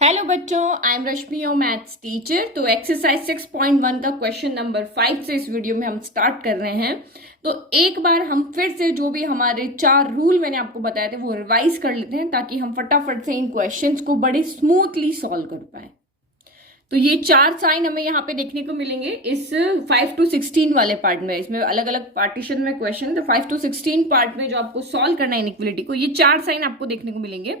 Hello बच्चों, I am Rashmi your maths teacher. तो exercise 6.1 का क्वेश्चन नंबर 5 से इस वीडियो में हम स्टार्ट कर रहे हैं। तो एक बार हम फिर से जो भी हमारे 4 रूल मैंने आपको बताए थे वो रिवाइज कर लेते हैं ताकि हम फटाफट से इन क्वेश्चंस को बड़े स्मूथली सॉल्व कर पाए। तो ये 4 साइन हमें यहाँ पे देखने को मिलेंगे इस 5 to 16 वाले पार्ट में। इसमें अलग अलग पार्टीशन में क्वेश्चन, तो 5 to 16 पार्ट में जो आपको सॉल्व करना है इनइक्वलिटी को, ये 4 साइन आपको देखने को मिलेंगे।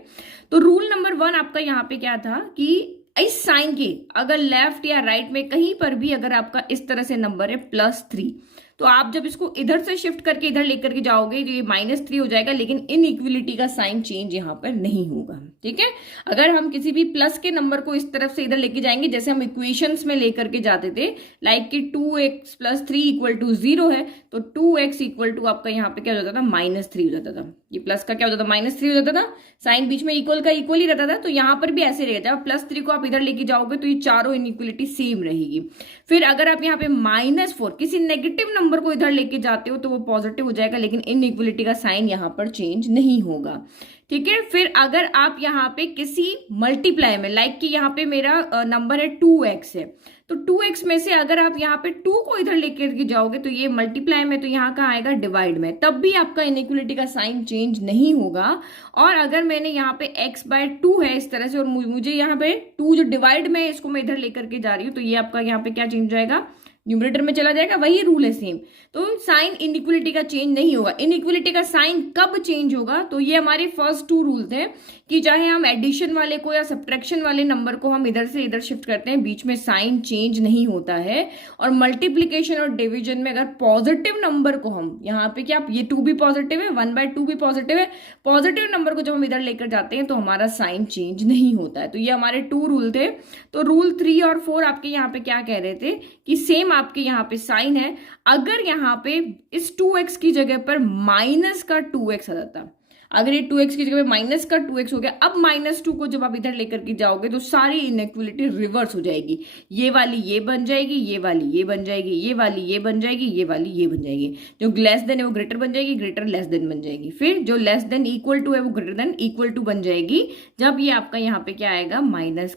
तो रूल नंबर 1 आपका यहाँ पे क्या था कि इस साइन के अगर लेफ्ट या राइट में कहीं पर भी अगर आपका इस तरह से नंबर है +3, तो आप जब इसको इधर से शिफ्ट करके इधर लेकर के जाओगे तो ये -3 हो जाएगा, लेकिन इनइक्वलिटी का साइन चेंज यहाँ पर नहीं होगा। ठीक है, अगर हम किसी भी प्लस के नंबर को इस तरफ से इधर लेके जाएंगे, जैसे हम इक्वेशंस में लेकर के जाते थे, लाइक कि 2x + 3 = 0 है, तो 2x = आपका यहाँ पे क्या हो जाता था, -3 हो जाता था। ये प्लस का क्या हो जाता था, -3 हो जाता था। साइन बीच में इक्वल का इक्वल ही रहता था, तो यहाँ पर भी ऐसे रहेगा। जब +3 को आप इधर लेके जाओगे तो ये चारों इनइक्वलिटी सेम रहेगी। फिर अगर आप यहाँ पे -4 किसी नेगेटिव नंबर को इधर लेके जाते हो तो वो पॉजिटिव हो जाएगा, लेकिन इनइक्वलिटी का साइन यहाँ पर चेंज नहीं होगा। ठीक है, फिर अगर आप यहाँ पे किसी मल्टीप्लाई में, लाइक कि यहाँ पे मेरा नंबर है 2x है, तो 2x में से अगर आप यहाँ पे 2 को इधर लेकर के जाओगे तो ये मल्टीप्लाई में, तो यहाँ का आएगा डिवाइड में, तब भी आपका इनइक्वलिटी का साइन चेंज नहीं होगा। और अगर मैंने यहाँ पे x/2 है इस तरह से, और मुझे यहाँ पे 2 जो डिवाइड में इसको मैं इधर लेकर के जा रही हूँ, तो ये आपका यहाँ पे क्या चेंज हो जाएगा, न्यूमरेटर में चला जाएगा। वही रूल है सेम। तो साइन इनइक्वलिटी का चेंज नहीं होगा। इनइक्वलिटी का साइन कब चेंज होगा, तो ये हमारे फर्स्ट 2 रूल थे कि चाहे हम एडिशन वाले को या सब्ट्रैक्शन वाले नंबर को हम इधर से इधर शिफ्ट करते हैं, बीच में साइन चेंज नहीं होता है। और मल्टीप्लीकेशन और डिवीजन में अगर पॉजिटिव नंबर को हम यहाँ पे, क्या ये 2 भी पॉजिटिव है, 1/2 भी पॉजिटिव है, पॉजिटिव नंबर को जब हम इधर लेकर जाते हैं तो हमारा साइन चेंज नहीं होता है। तो ये हमारे 2 रूल थे। तो रूल 3 और 4 आपके यहाँ पे क्या कह रहे थे कि सेम आपके यहाँ पे साइन है, अगर यहाँ पे इस 2x की जगह पर -2x आ जाता, अगर ये 2x की जगह पे -2x हो गया, अब -2 को जब आप इधर लेकर के जाओगे तो सारी इनइक्वलिटी रिवर्स हो जाएगी। ये वाली ये बन जाएगी, ये वाली ये बन जाएगी, ये वाली ये बन जाएगी, ये वाली ये बन जाएगी। जो लेस देन है वो ग्रेटर बन जाएगी, ग्रेटर लेस देन बन जाएगी। फिर जो लेस देन इक्वल टू है वो ग्रेटर देन इक्वल टू बन जाएगी, जब ये आपका यहाँ पे क्या आएगा, माइनस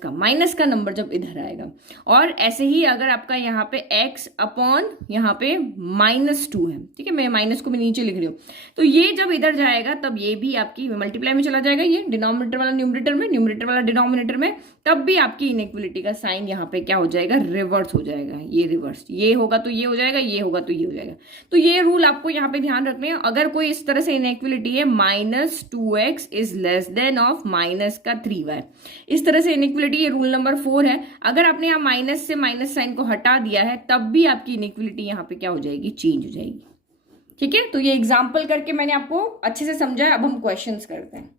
का नंबर जब इधर आएगा। और ऐसे ही अगर आपका यहाँ पे x अपॉन यहाँ पे -2 है, ठीक है, मैं माइनस को भी नीचे लिख रही हूँ, तो ये जब इधर जाएगा तब ये भी आपकी मल्टीप्लाई में चला जाएगा, ये डिनोमिनेटर वाला न्यूमरेटर में, न्यूमरेटर वाला डिनोमिनेटर में, तब भी आपकी इनइक्वलिटी का साइन यहाँ पे क्या हो जाएगा, रिवर्स हो जाएगा। ये रिवर्स, ये होगा तो ये हो जाएगा, ये होगा तो ये हो जाएगा। तो ये रूल आपको यहाँ पे ध्यान रखने हैं। अगर कोई इस तरह से इनइक्वलिटी है, -2x is less then of -3y, इस तरह से इनइक्वलिटी, ये रूल नंबर 4 है। अगर आपने यहाँ माइनस से माइनस साइन को हटा दिया है, तब भी आपकी इनइक्वलिटी यहाँ पे क्या हो जाएगी, चेंज हो जाएगी। ठीक है, तो ये एग्जाम्पल करके मैंने आपको अच्छे से समझाया। अब हम क्वेश्चंस करते हैं।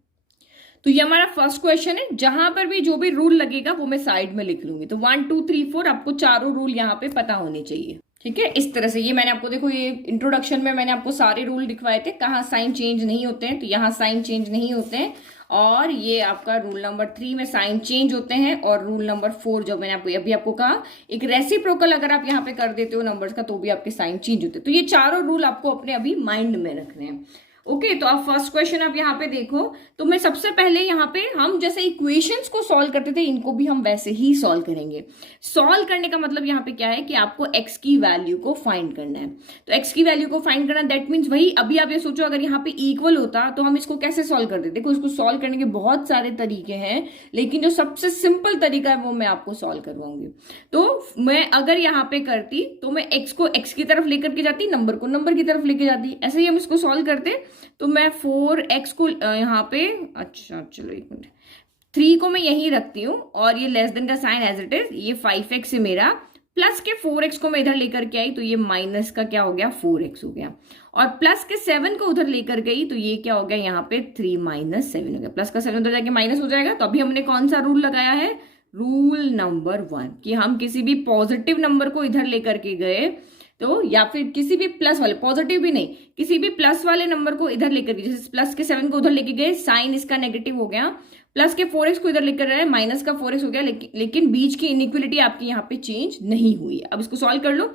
तो ये हमारा फर्स्ट क्वेश्चन है, जहां पर भी जो भी रूल लगेगा वो मैं साइड में लिख लूंगी। तो 1 2 3 4 आपको चारों रूल यहाँ पे पता होने चाहिए। ठीक है, इस तरह से ये मैंने आपको, देखो ये इंट्रोडक्शन में मैंने आपको सारे रूल दिखवाए थे, कहाँ साइन चेंज नहीं होते हैं, तो यहाँ साइन चेंज नहीं होते हैं। और ये आपका रूल नंबर 3 में साइन चेंज होते हैं। और रूल नंबर 4 जो मैंने आपको अभी आपको कहा, एक रेसिप्रोकल अगर आप यहाँ पे कर देते हो नंबर्स का तो भी आपके साइन चेंज होते हैं। तो ये चारों रूल आपको अपने अभी माइंड में रखने हैं। ओके, तो आप फर्स्ट क्वेश्चन आप यहाँ पे देखो, तो मैं सबसे पहले यहाँ पे हम जैसे इक्वेशंस को सॉल्व करते थे, इनको भी हम वैसे ही सॉल्व करेंगे। सॉल्व करने का मतलब यहाँ पे क्या है कि आपको x की वैल्यू को फाइंड करना है। तो x की वैल्यू को फाइंड करना, दैट मीन्स वही, अभी आप ये सोचो अगर यहाँ पे इक्वल होता तो हम इसको कैसे सॉल्व करते। देखो, इसको सॉल्व करने के बहुत सारे तरीके हैं, लेकिन जो सबसे सिंपल तरीका है वो मैं आपको सॉल्व करवाऊंगी। तो मैं अगर यहाँ पे करती तो मैं x को x की तरफ लेकर के जाती, नंबर को नंबर की तरफ लेके जाती, ऐसे ही हम इसको सॉल्व करते। तो मैं 4x को यहाँ पे, अच्छा चलो एक मिनट, 3 को मैं यहीं रखती हूँ और ये लेस देन का साइन एज इट इज, ये 5x है मेरा, प्लस के 4x को मैं इधर लेकर के आई तो ये माइनस का क्या हो गया, 4x हो गया। और प्लस के 7 को उधर लेकर गई तो ये क्या हो गया, यहाँ पे 3 - 7 हो गया। प्लस का 7 उधर जाके माइनस हो जाएगा। तो अभी हमने कौन सा रूल लगाया है, रूल नंबर 1, कि हम किसी भी पॉजिटिव नंबर को इधर लेकर के गए तो, या फिर किसी भी प्लस वाले, पॉजिटिव भी नहीं, किसी भी प्लस वाले नंबर को इधर लेकर गए, जैसे प्लस के 7 को उधर लेके गए, साइन इसका नेगेटिव हो गया, प्लस के 4x को इधर लेकर आए, माइनस का 4x हो गया, लेकिन बीच की इनइक्वलिटी आपकी यहाँ पे चेंज नहीं हुई है। अब इसको सॉल्व कर लो।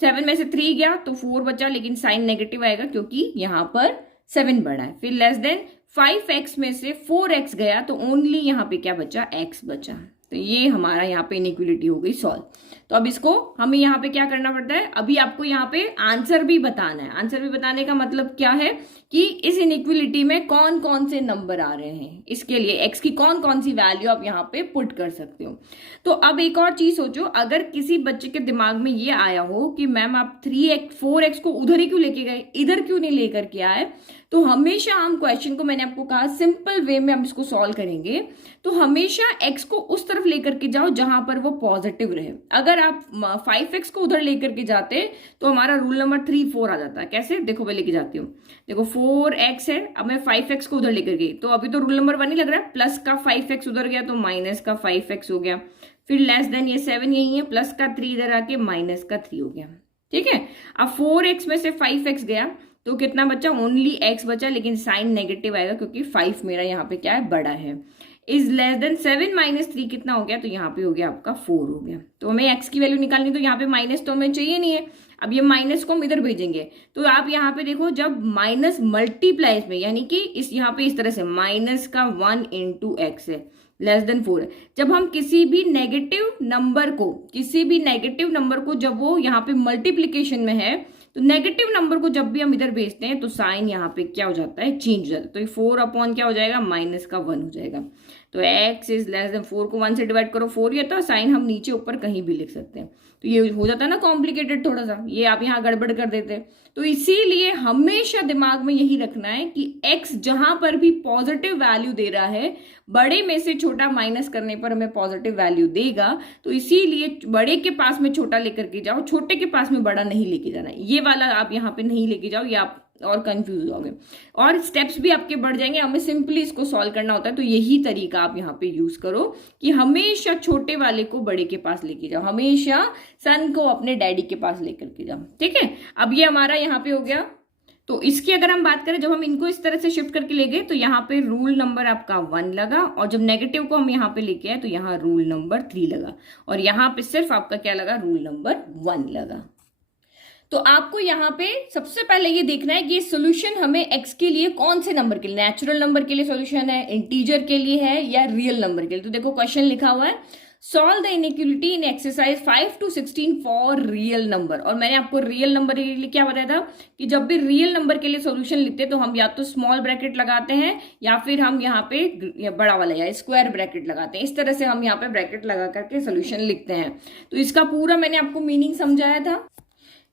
7 में से 3 गया तो 4 बचा, लेकिन साइन नेगेटिव आएगा क्योंकि यहाँ पर 7 बढ़ा है। फिर लेस देन 5x में से 4x गया तो ओनली यहाँ पे क्या बचा, x बचा। तो ये हमारा यहाँ पे इनइक्वलिटी हो गई सॉल्व। तो अब इसको हमें यहाँ पे क्या करना पड़ता है, अभी आपको यहाँ पे आंसर भी बताना है। आंसर भी बताने का मतलब क्या है कि इस इनइक्वलिटी में कौन कौन से नंबर आ रहे हैं, इसके लिए x की कौन कौन सी वैल्यू आप यहाँ पे पुट कर सकते हो। तो अब एक और चीज सोचो, अगर किसी बच्चे के दिमाग में ये आया हो कि मैम आप 4x को उधर ही क्यों लेके गए, इधर क्यों नहीं लेकर के आए, तो हमेशा हम क्वेश्चन को, मैंने आपको कहा सिंपल वे में हम इसको सॉल्व करेंगे, तो हमेशा x को उस तरफ लेकर के जाओ जहां पर वो पॉजिटिव रहे। अगर आप 5x को उधर लेकर के जाते तो हमारा रूल नंबर 3 4 आ जाता है। कैसे, देखो मैं लेके जाती हूँ, देखो 4x है, अब मैं 5x को उधर लेकर गई तो अभी तो रूल नंबर 1 ही लग रहा है, प्लस का 5x उधर गया तो माइनस का 5x हो गया, फिर लेस देन ये 7 यही है, प्लस का 3 इधर आके माइनस का 3 हो गया। ठीक है, अब 4x में से 5x गया तो कितना बचा, ओनली x बचा, लेकिन साइन नेगेटिव आएगा क्योंकि 5 मेरा यहाँ पे क्या है, बड़ा है। इज लेस देन 7 माइनस 3 कितना हो गया, तो यहाँ पे हो गया आपका 4 हो गया। तो हमें x की वैल्यू निकालनी, तो यहाँ पे माइनस तो हमें चाहिए नहीं है, अब ये माइनस को हम इधर भेजेंगे। तो आप यहाँ पे देखो, जब माइनस मल्टीप्लाइज में, यानी कि इस यहाँ पे इस तरह से माइनस का 1 इंटू एक्स है, लेस देन 4 है। जब हम किसी भी नेगेटिव नंबर को जब वो यहाँ पे मल्टीप्लीकेशन में है, तो नेगेटिव नंबर को जब भी हम इधर भेजते हैं तो साइन यहाँ पे क्या हो जाता है, चेंज हो जाता है। तो ये 4 अपॉन क्या हो जाएगा, माइनस का 1 हो जाएगा। तो x इज लेस देन 4 को 1 से डिवाइड करो, 4 ही आता है, साइन हम नीचे ऊपर कहीं भी लिख सकते हैं। तो ये हो जाता है ना कॉम्प्लिकेटेड थोड़ा सा, ये आप यहाँ गड़बड़ कर देते हैं। तो इसीलिए हमेशा दिमाग में यही रखना है कि x जहां पर भी पॉजिटिव वैल्यू दे रहा है, बड़े में से छोटा माइनस करने पर हमें पॉजिटिव वैल्यू देगा। तो इसीलिए बड़े के पास में छोटा लेकर के जाओ, छोटे के पास में बड़ा नहीं लेके जाना है। ये वाला आप यहाँ पे नहीं लेके जाओ, ये आप और कंफ्यूज हो जाओगे और स्टेप्स भी आपके बढ़ जाएंगे। हमें सिंपली इसको सॉल्व करना होता है। तो यही तरीका आप यहाँ पे यूज करो कि हमेशा छोटे वाले को बड़े के पास लेके जाओ, हमेशा सन को अपने डैडी के पास लेकर के जाओ। ठीक है, अब ये हमारा यहाँ पे हो गया। तो इसकी अगर हम बात करें, जब हम इनको इस तरह से शिफ्ट करके ले गए तो यहाँ पे रूल नंबर आपका 1 लगा, और जब नेगेटिव को हम यहाँ पे लेके आए तो यहाँ रूल नंबर 3 लगा, और यहाँ पे सिर्फ आपका क्या लगा, रूल नंबर 1 लगा। तो आपको यहाँ पे सबसे पहले ये देखना है कि सोल्यूशन हमें x के लिए कौन से नंबर के लिए, नेचुरल नंबर के लिए सोल्यूशन है, इंटीजर के लिए है, या रियल नंबर के लिए। तो देखो क्वेश्चन लिखा हुआ है, solve the inequality in exercise 5 to 16 for real number. और मैंने आपको रियल नंबर के लिए क्या बताया था कि जब भी रियल नंबर के लिए सॉल्यूशन लिखते हैं तो हम या तो स्मॉल ब्रैकेट लगाते हैं या फिर हम यहाँ पे बड़ा वाला या स्क्वायर ब्रैकेट लगाते हैं। इस तरह से हम यहाँ पे ब्रैकेट लगा करके सोल्यूशन लिखते हैं। तो इसका पूरा मैंने आपको मीनिंग समझाया था।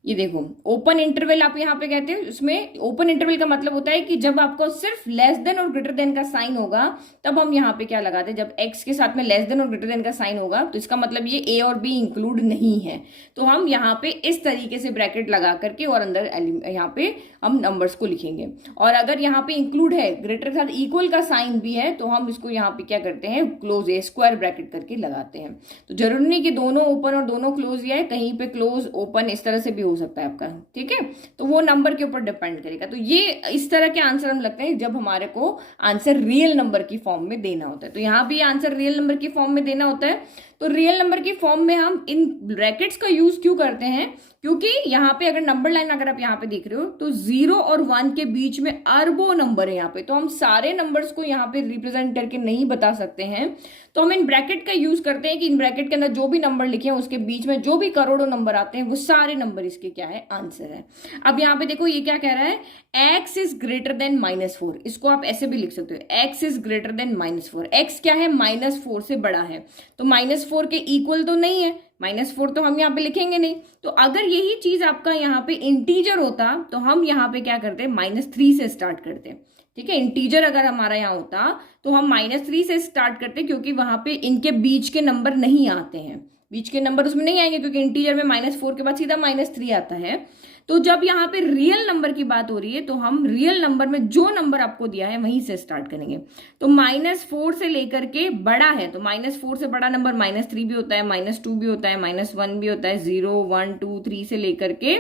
ये देखो, ओपन इंटरवल आप यहाँ पे कहते हैं, उसमें ओपन इंटरवल का मतलब होता है कि जब आपको सिर्फ लेस देन और ग्रेटर देन का साइन होगा तब हम यहाँ पे क्या लगाते हैं, जब x के साथ में लेस देन और ग्रेटर देन का साइन होगा तो इसका मतलब ये a और b इंक्लूड नहीं है। तो हम यहाँ पे इस तरीके से ब्रैकेट लगा करके और अंदर यहाँ पे हम नंबर्स को लिखेंगे। और अगर यहाँ पे इंक्लूड है, ग्रेटर के साथ इक्वल का साइन भी है, तो हम इसको यहाँ पे क्या करते हैं, क्लोज स्क्वायर ब्रैकेट करके लगाते हैं। तो जरूरी नहीं कि दोनों ओपन और दोनों क्लोज ही है, कहीं पे क्लोज ओपन इस तरह से भी हो सकता है आपका। ठीक है, तो वो नंबर के ऊपर डिपेंड करेगा। तो ये इस तरह के आंसर हम लगते हैं जब हमारे को आंसर रियल नंबर की फॉर्म में देना होता है। तो यहाँ भी आंसर रियल नंबर की फॉर्म में देना होता है। तो रियल नंबर की फॉर्म में हम इन ब्रैकेट्स का यूज क्यों करते हैं, क्योंकि यहाँ पे अगर नंबर लाइन अगर आप यहाँ पे देख रहे हो तो 0 और 1 के बीच में अरबों नंबर है यहाँ पे। तो हम सारे नंबर्स को यहाँ पे रिप्रेजेंट करके नहीं बता सकते हैं, तो हम इन ब्रैकेट का यूज करते हैं कि इन ब्रैकेट के अंदर जो भी नंबर लिखे हैं उसके बीच में जो भी करोड़ों नंबर आते हैं वो सारे नंबर इसके क्या है, आंसर है। अब यहाँ पे देखो ये क्या कह रहा है, x इज ग्रेटर देन -4। इसको आप ऐसे भी लिख सकते हो, x is greater then -4। x क्या है, -4 से बड़ा है, तो -4 के इक्वल तो नहीं है, -4 तो हम यहाँ पे लिखेंगे नहीं। तो अगर यही चीज आपका यहाँ पे इंटीजर होता तो हम यहाँ पे क्या करते, -3 से स्टार्ट करते। ठीक है, इंटीजर अगर हमारा यहाँ होता तो हम -3 से स्टार्ट करते, क्योंकि वहां पे इनके बीच के नंबर नहीं आते हैं, बीच के नंबर उसमें नहीं आएंगे, क्योंकि इंटीजर में -4 के बाद सीधा -3 आता है। तो जब यहाँ पे रियल नंबर की बात हो रही है तो हम रियल नंबर में जो नंबर आपको दिया है वहीं से स्टार्ट करेंगे। तो -4 से लेकर के बड़ा है, तो -4 से बड़ा नंबर -3 भी होता है, -2 भी होता है, -1 भी होता है, 0 1 2 3 से लेकर के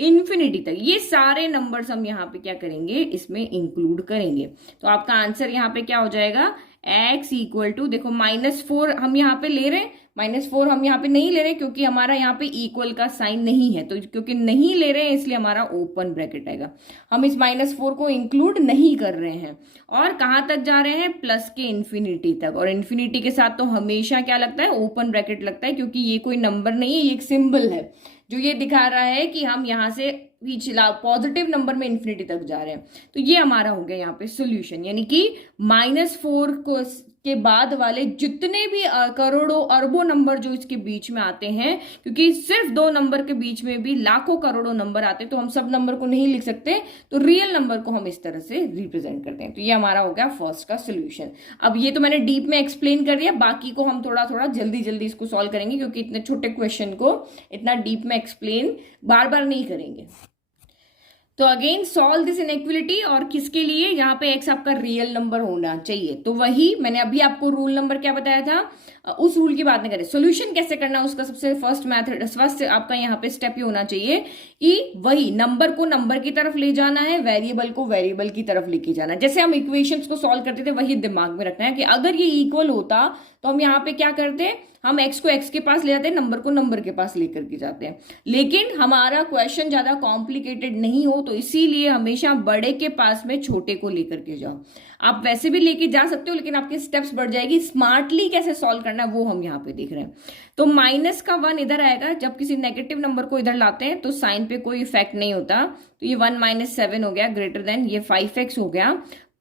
इन्फिनिटी तक ये सारे नंबर्स हम यहाँ पे क्या करेंगे, इसमें इंक्लूड करेंगे। तो आपका आंसर यहाँ पे क्या हो जाएगा, x इक्वल टू, देखो -4 हम यहाँ पे ले रहे हैं, -4 हम यहाँ पे नहीं ले रहे क्योंकि हमारा यहाँ पे इक्वल का साइन नहीं है, तो क्योंकि नहीं ले रहे हैं इसलिए हमारा ओपन ब्रैकेट आएगा। हम इस -4 को इंक्लूड नहीं कर रहे हैं। और कहाँ तक जा रहे हैं, प्लस के इन्फिनिटी तक। और इन्फिनिटी के साथ तो हमेशा क्या लगता है, ओपन ब्रैकेट लगता है, क्योंकि ये कोई नंबर नहीं है, ये एक सिंबल है जो ये दिखा रहा है कि हम यहाँ से पिछला पॉजिटिव नंबर में इन्फिनिटी तक जा रहे हैं। तो ये हमारा हो गया यहाँ पे सोल्यूशन, यानी कि -4 को के बाद वाले जितने भी करोड़ों अरबों नंबर जो इसके बीच में आते हैं, क्योंकि सिर्फ 2 नंबर के बीच में भी लाखों करोड़ों नंबर आते हैं, तो हम सब नंबर को नहीं लिख सकते, तो रियल नंबर को हम इस तरह से रिप्रेजेंट करते हैं। तो ये हमारा हो गया फर्स्ट का सोल्यूशन। अब ये तो मैंने डीप में एक्सप्लेन कर दिया, बाकी को हम थोड़ा थोड़ा जल्दी जल्दी इसको सॉल्व करेंगे, क्योंकि इतने छोटे क्वेश्चन को इतना डीप में एक्सप्लेन बार बार नहीं करेंगे। तो अगेन सॉल्व दिस इनइक्वालिटी, और किसके लिए, यहाँ पे x आपका रियल नंबर होना चाहिए। तो वही मैंने अभी आपको रूल नंबर क्या बताया था, उस रूल की बात नहीं करें। सोल्यूशन कैसे करना, उसका सबसे फर्स्ट मेथड, फर्स्ट आपका यहाँ पे स्टेप ये होना चाहिए कि वही नंबर को नंबर की तरफ ले जाना है, वेरिएबल को वेरिएबल की तरफ लेके जाना है। जैसे हम इक्वेशंस को सॉल्व करते थे, वही दिमाग में रखना है कि अगर ये इक्वल होता तो हम यहाँ पे क्या करते हैं, हम x को x के पास ले जाते हैं, नंबर को नंबर के पास लेकर के जाते हैं। लेकिन हमारा क्वेश्चन ज्यादा कॉम्प्लिकेटेड नहीं हो, तो इसीलिए हमेशा बड़े के पास में छोटे को लेकर के जाओ। आप वैसे भी लेके जा सकते हो, लेकिन आपके स्टेप्स बढ़ जाएगी। स्मार्टली कैसे सॉल्व करना है वो हम यहाँ पे देख रहे हैं। तो -1 इधर आएगा, जब किसी नेगेटिव नंबर को इधर लाते हैं तो साइन पे कोई इफेक्ट नहीं होता, तो ये 1 - 7 हो गया, ग्रेटर देन ये 5x हो गया,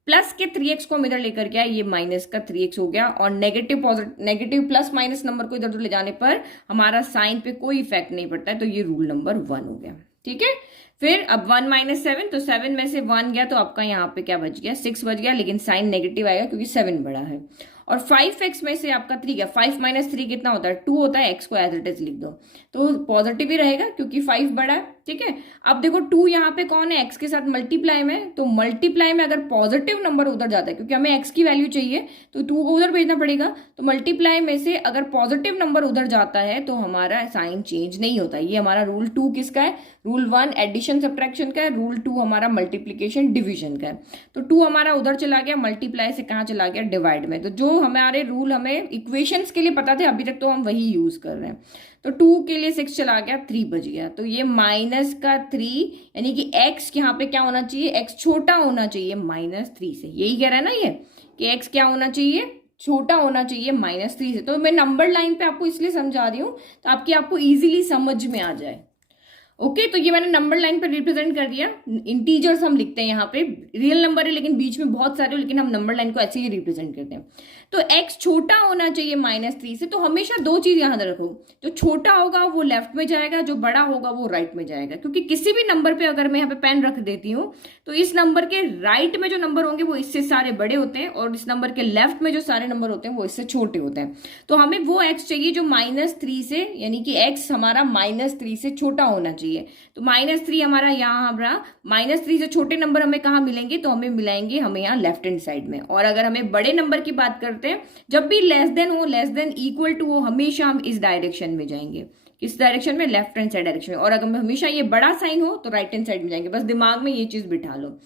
प्लस के 3x को हम इधर लेकर के आए, ये माइनस का 3x हो गया, और नेगेटिव प्लस माइनस नंबर को इधर ले जाने पर हमारा साइन पे कोई इफेक्ट नहीं पड़ता है, तो ये रूल नंबर 1 हो गया। ठीक है, फिर अब 1 - 7, तो 7 में से 1 गया तो आपका यहाँ पे क्या बच गया, 6 बच गया, लेकिन साइन नेगेटिव आएगा क्योंकि 7 बड़ा है। और 5x में से आपका 3 गया, 5 - 3 कितना होता है, 2 होता है, x को एज इट इज लिख दो, तो पॉजिटिव ही रहेगा क्योंकि 5 बड़ा है। ठीक है, अब देखो 2 यहाँ पे कौन है, x के साथ मल्टीप्लाई में, तो मल्टीप्लाई में अगर पॉजिटिव नंबर उधर जाता है, क्योंकि हमें x की वैल्यू चाहिए तो 2 को उधर भेजना पड़ेगा, तो मल्टीप्लाई में से अगर पॉजिटिव नंबर उधर जाता है तो हमारा साइन चेंज नहीं होता। ये हमारा रूल 2 किसका है, रूल 1 एडिशन सब्ट्रैक्शन का है, रूल 2 हमारा मल्टीप्लीकेशन डिवीजन का है। तो 2 हमारा उधर चला गया, मल्टीप्लाई से कहाँ चला गया, डिवाइड में। तो जो हमारे रूल हमें इक्वेशंस के लिए पता थे अभी तक, तो हम वही यूज कर रहे हैं। तो 2 के लिए 6 चला गया, 3 बच गया, तो ये -3, यानी कि x यहाँ पे क्या होना चाहिए, x छोटा होना चाहिए -3 से। यही कह रहा है ना ये कि x क्या होना चाहिए, छोटा होना चाहिए -3 से। तो मैं नंबर लाइन पे आपको इसलिए समझा रही हूँ ताकि आपको इजीली समझ में आ जाए। ओके, तो ये मैंने नंबर लाइन पे रिप्रेजेंट कर दिया। इंटीजर्स हम लिखते हैं यहाँ पे, रियल नंबर है लेकिन बीच में बहुत सारे, लेकिन हम नंबर लाइन को ऐसे ही रिप्रेजेंट करते हैं। तो x छोटा होना चाहिए -3 से, तो हमेशा 2 चीज याद रखो, जो छोटा होगा वो लेफ्ट में जाएगा, जो बड़ा होगा वो राइट में जाएगा। क्योंकि किसी भी नंबर पे अगर मैं यहाँ पे पेन रख देती हूँ तो इस नंबर के राइट में जो नंबर होंगे वो इससे सारे बड़े होते हैं, और इस नंबर के लेफ्ट में जो सारे नंबर होते हैं वो इससे छोटे होते हैं। तो हमें वो x चाहिए जो -3 से, यानी कि x हमारा -3 से छोटा होना चाहिए। तो -3 हमारा यहाँ रहा, -3 से छोटे नंबर हमें कहाँ मिलेंगे, तो हमें मिलाएंगे हमें यहाँ लेफ्ट हैंड साइड में। और अगर हमें बड़े नंबर की बात करते हैं, जब भी लेस देन हो, लेस देन इक्वल टू हो, हमेशा हम इस डायरेक्शन में जाएंगे। किस डायरेक्शन में, लेफ्ट हैंड साइड डायरेक्शन में। और अगर हमेशा ये बड़ा साइन हो तो राइट हैंड साइड में जाएंगे। बस दिमाग में ये चीज बिठा लो।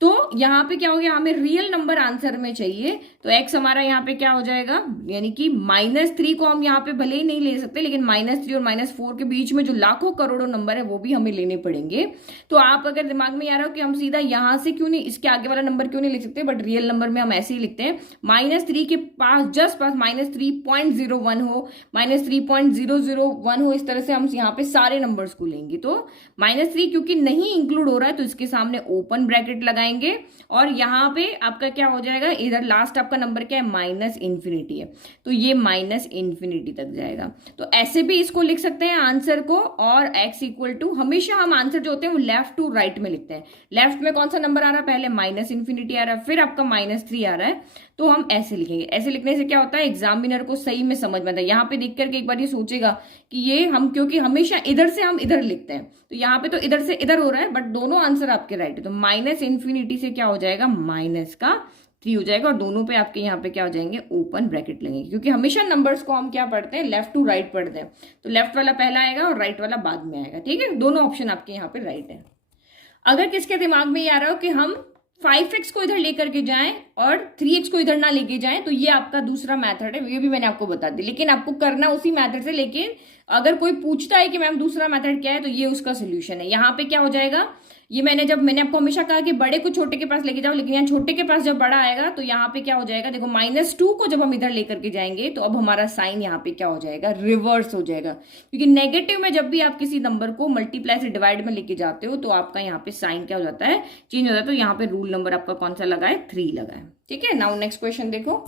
तो यहाँ पे क्या हो गया, हमें रियल नंबर आंसर में चाहिए, तो x हमारा यहाँ पे क्या हो जाएगा, यानी कि -3 को हम यहाँ पे भले ही नहीं ले सकते, लेकिन -3 और -4 के बीच में जो लाखों करोड़ों नंबर है वो भी हमें लेने पड़ेंगे। तो आप अगर दिमाग में आ रहा हो कि हम सीधा यहाँ से क्यों नहीं, इसके आगे वाला नंबर क्यों नहीं लिख सकते, बट रियल नंबर में हम ऐसे ही लिखते हैं। -3 के पास जस्ट पास -3.01 हो, -3.001 हो, इस तरह से हम यहाँ पे सारे नंबर्स को लेंगे। तो -3 क्योंकि नहीं इंक्लूड हो रहा है तो इसके सामने ओपन ब्रैकेट लगाएंगे, और यहाँ पे आपका क्या हो जाएगा, इधर लास्ट आपका नंबर क्या है, -∞ है, तो ये -∞ तक जाएगा। तो ऐसे भी इसको लिख सकते हैं आंसर को, और x इक्वल टू, हमेशा हम आंसर जो होते हैं वो लेफ्ट टू राइट में लिखते हैं। लेफ्ट में कौन सा नंबर आ रहा है, पहले -∞ आ रहा है, फिर आपका -3 आ रहा है, तो हम ऐसे लिखेंगे। ऐसे लिखने से क्या होता है, एग्जामिनर को सही में समझ में आता है। यहाँ पे देख करके एक बार ये सोचेगा कि ये हम, क्योंकि हमेशा इधर से हम इधर लिखते हैं, तो यहाँ पे तो इधर से इधर हो रहा है, बट दोनों आंसर आपके राइट है। तो -∞ से क्या हो जाएगा, -3 हो जाएगा, और दोनों पे आपके यहाँ पे क्या हो जाएंगे, ओपन ब्रैकेट लगेंगे। क्योंकि हमेशा नंबर्स को हम क्या पढ़ते हैं, लेफ्ट टू राइट पढ़ते हैं, तो लेफ्ट वाला पहला आएगा और राइट वाला बाद में आएगा। ठीक है, दोनों ऑप्शन आपके यहाँ पे राइट है। अगर किसके दिमाग में ये आ रहा हो कि हम 5x को इधर लेकर के जाएं और 3x को इधर ना लेके जाएं, तो ये आपका दूसरा मेथड है, ये भी मैंने आपको बता दी। लेकिन आपको करना उसी मेथड से, लेकिन अगर कोई पूछता है कि मैम दूसरा मेथड क्या है, तो ये उसका सोल्यूशन है। यहाँ पे क्या हो जाएगा, ये मैंने आपको हमेशा कहा कि बड़े को छोटे के पास लेके जाओ, लेकिन यहाँ छोटे के पास जब बड़ा आएगा तो यहाँ पे क्या हो जाएगा, देखो -2 को जब हम इधर लेकर के जाएंगे तो अब हमारा साइन यहाँ पे क्या हो जाएगा, रिवर्स हो जाएगा। क्योंकि नेगेटिव में जब भी आप किसी नंबर को मल्टीप्लाई से डिवाइड में लेके जाते हो तो आपका यहाँ पे साइन क्या हो जाता है, चेंज हो जाता है। तो यहाँ पे रूल नंबर आपका कौन सा लगा है, 3 लगा है। ठीक है, नाउ नेक्स्ट क्वेश्चन देखो।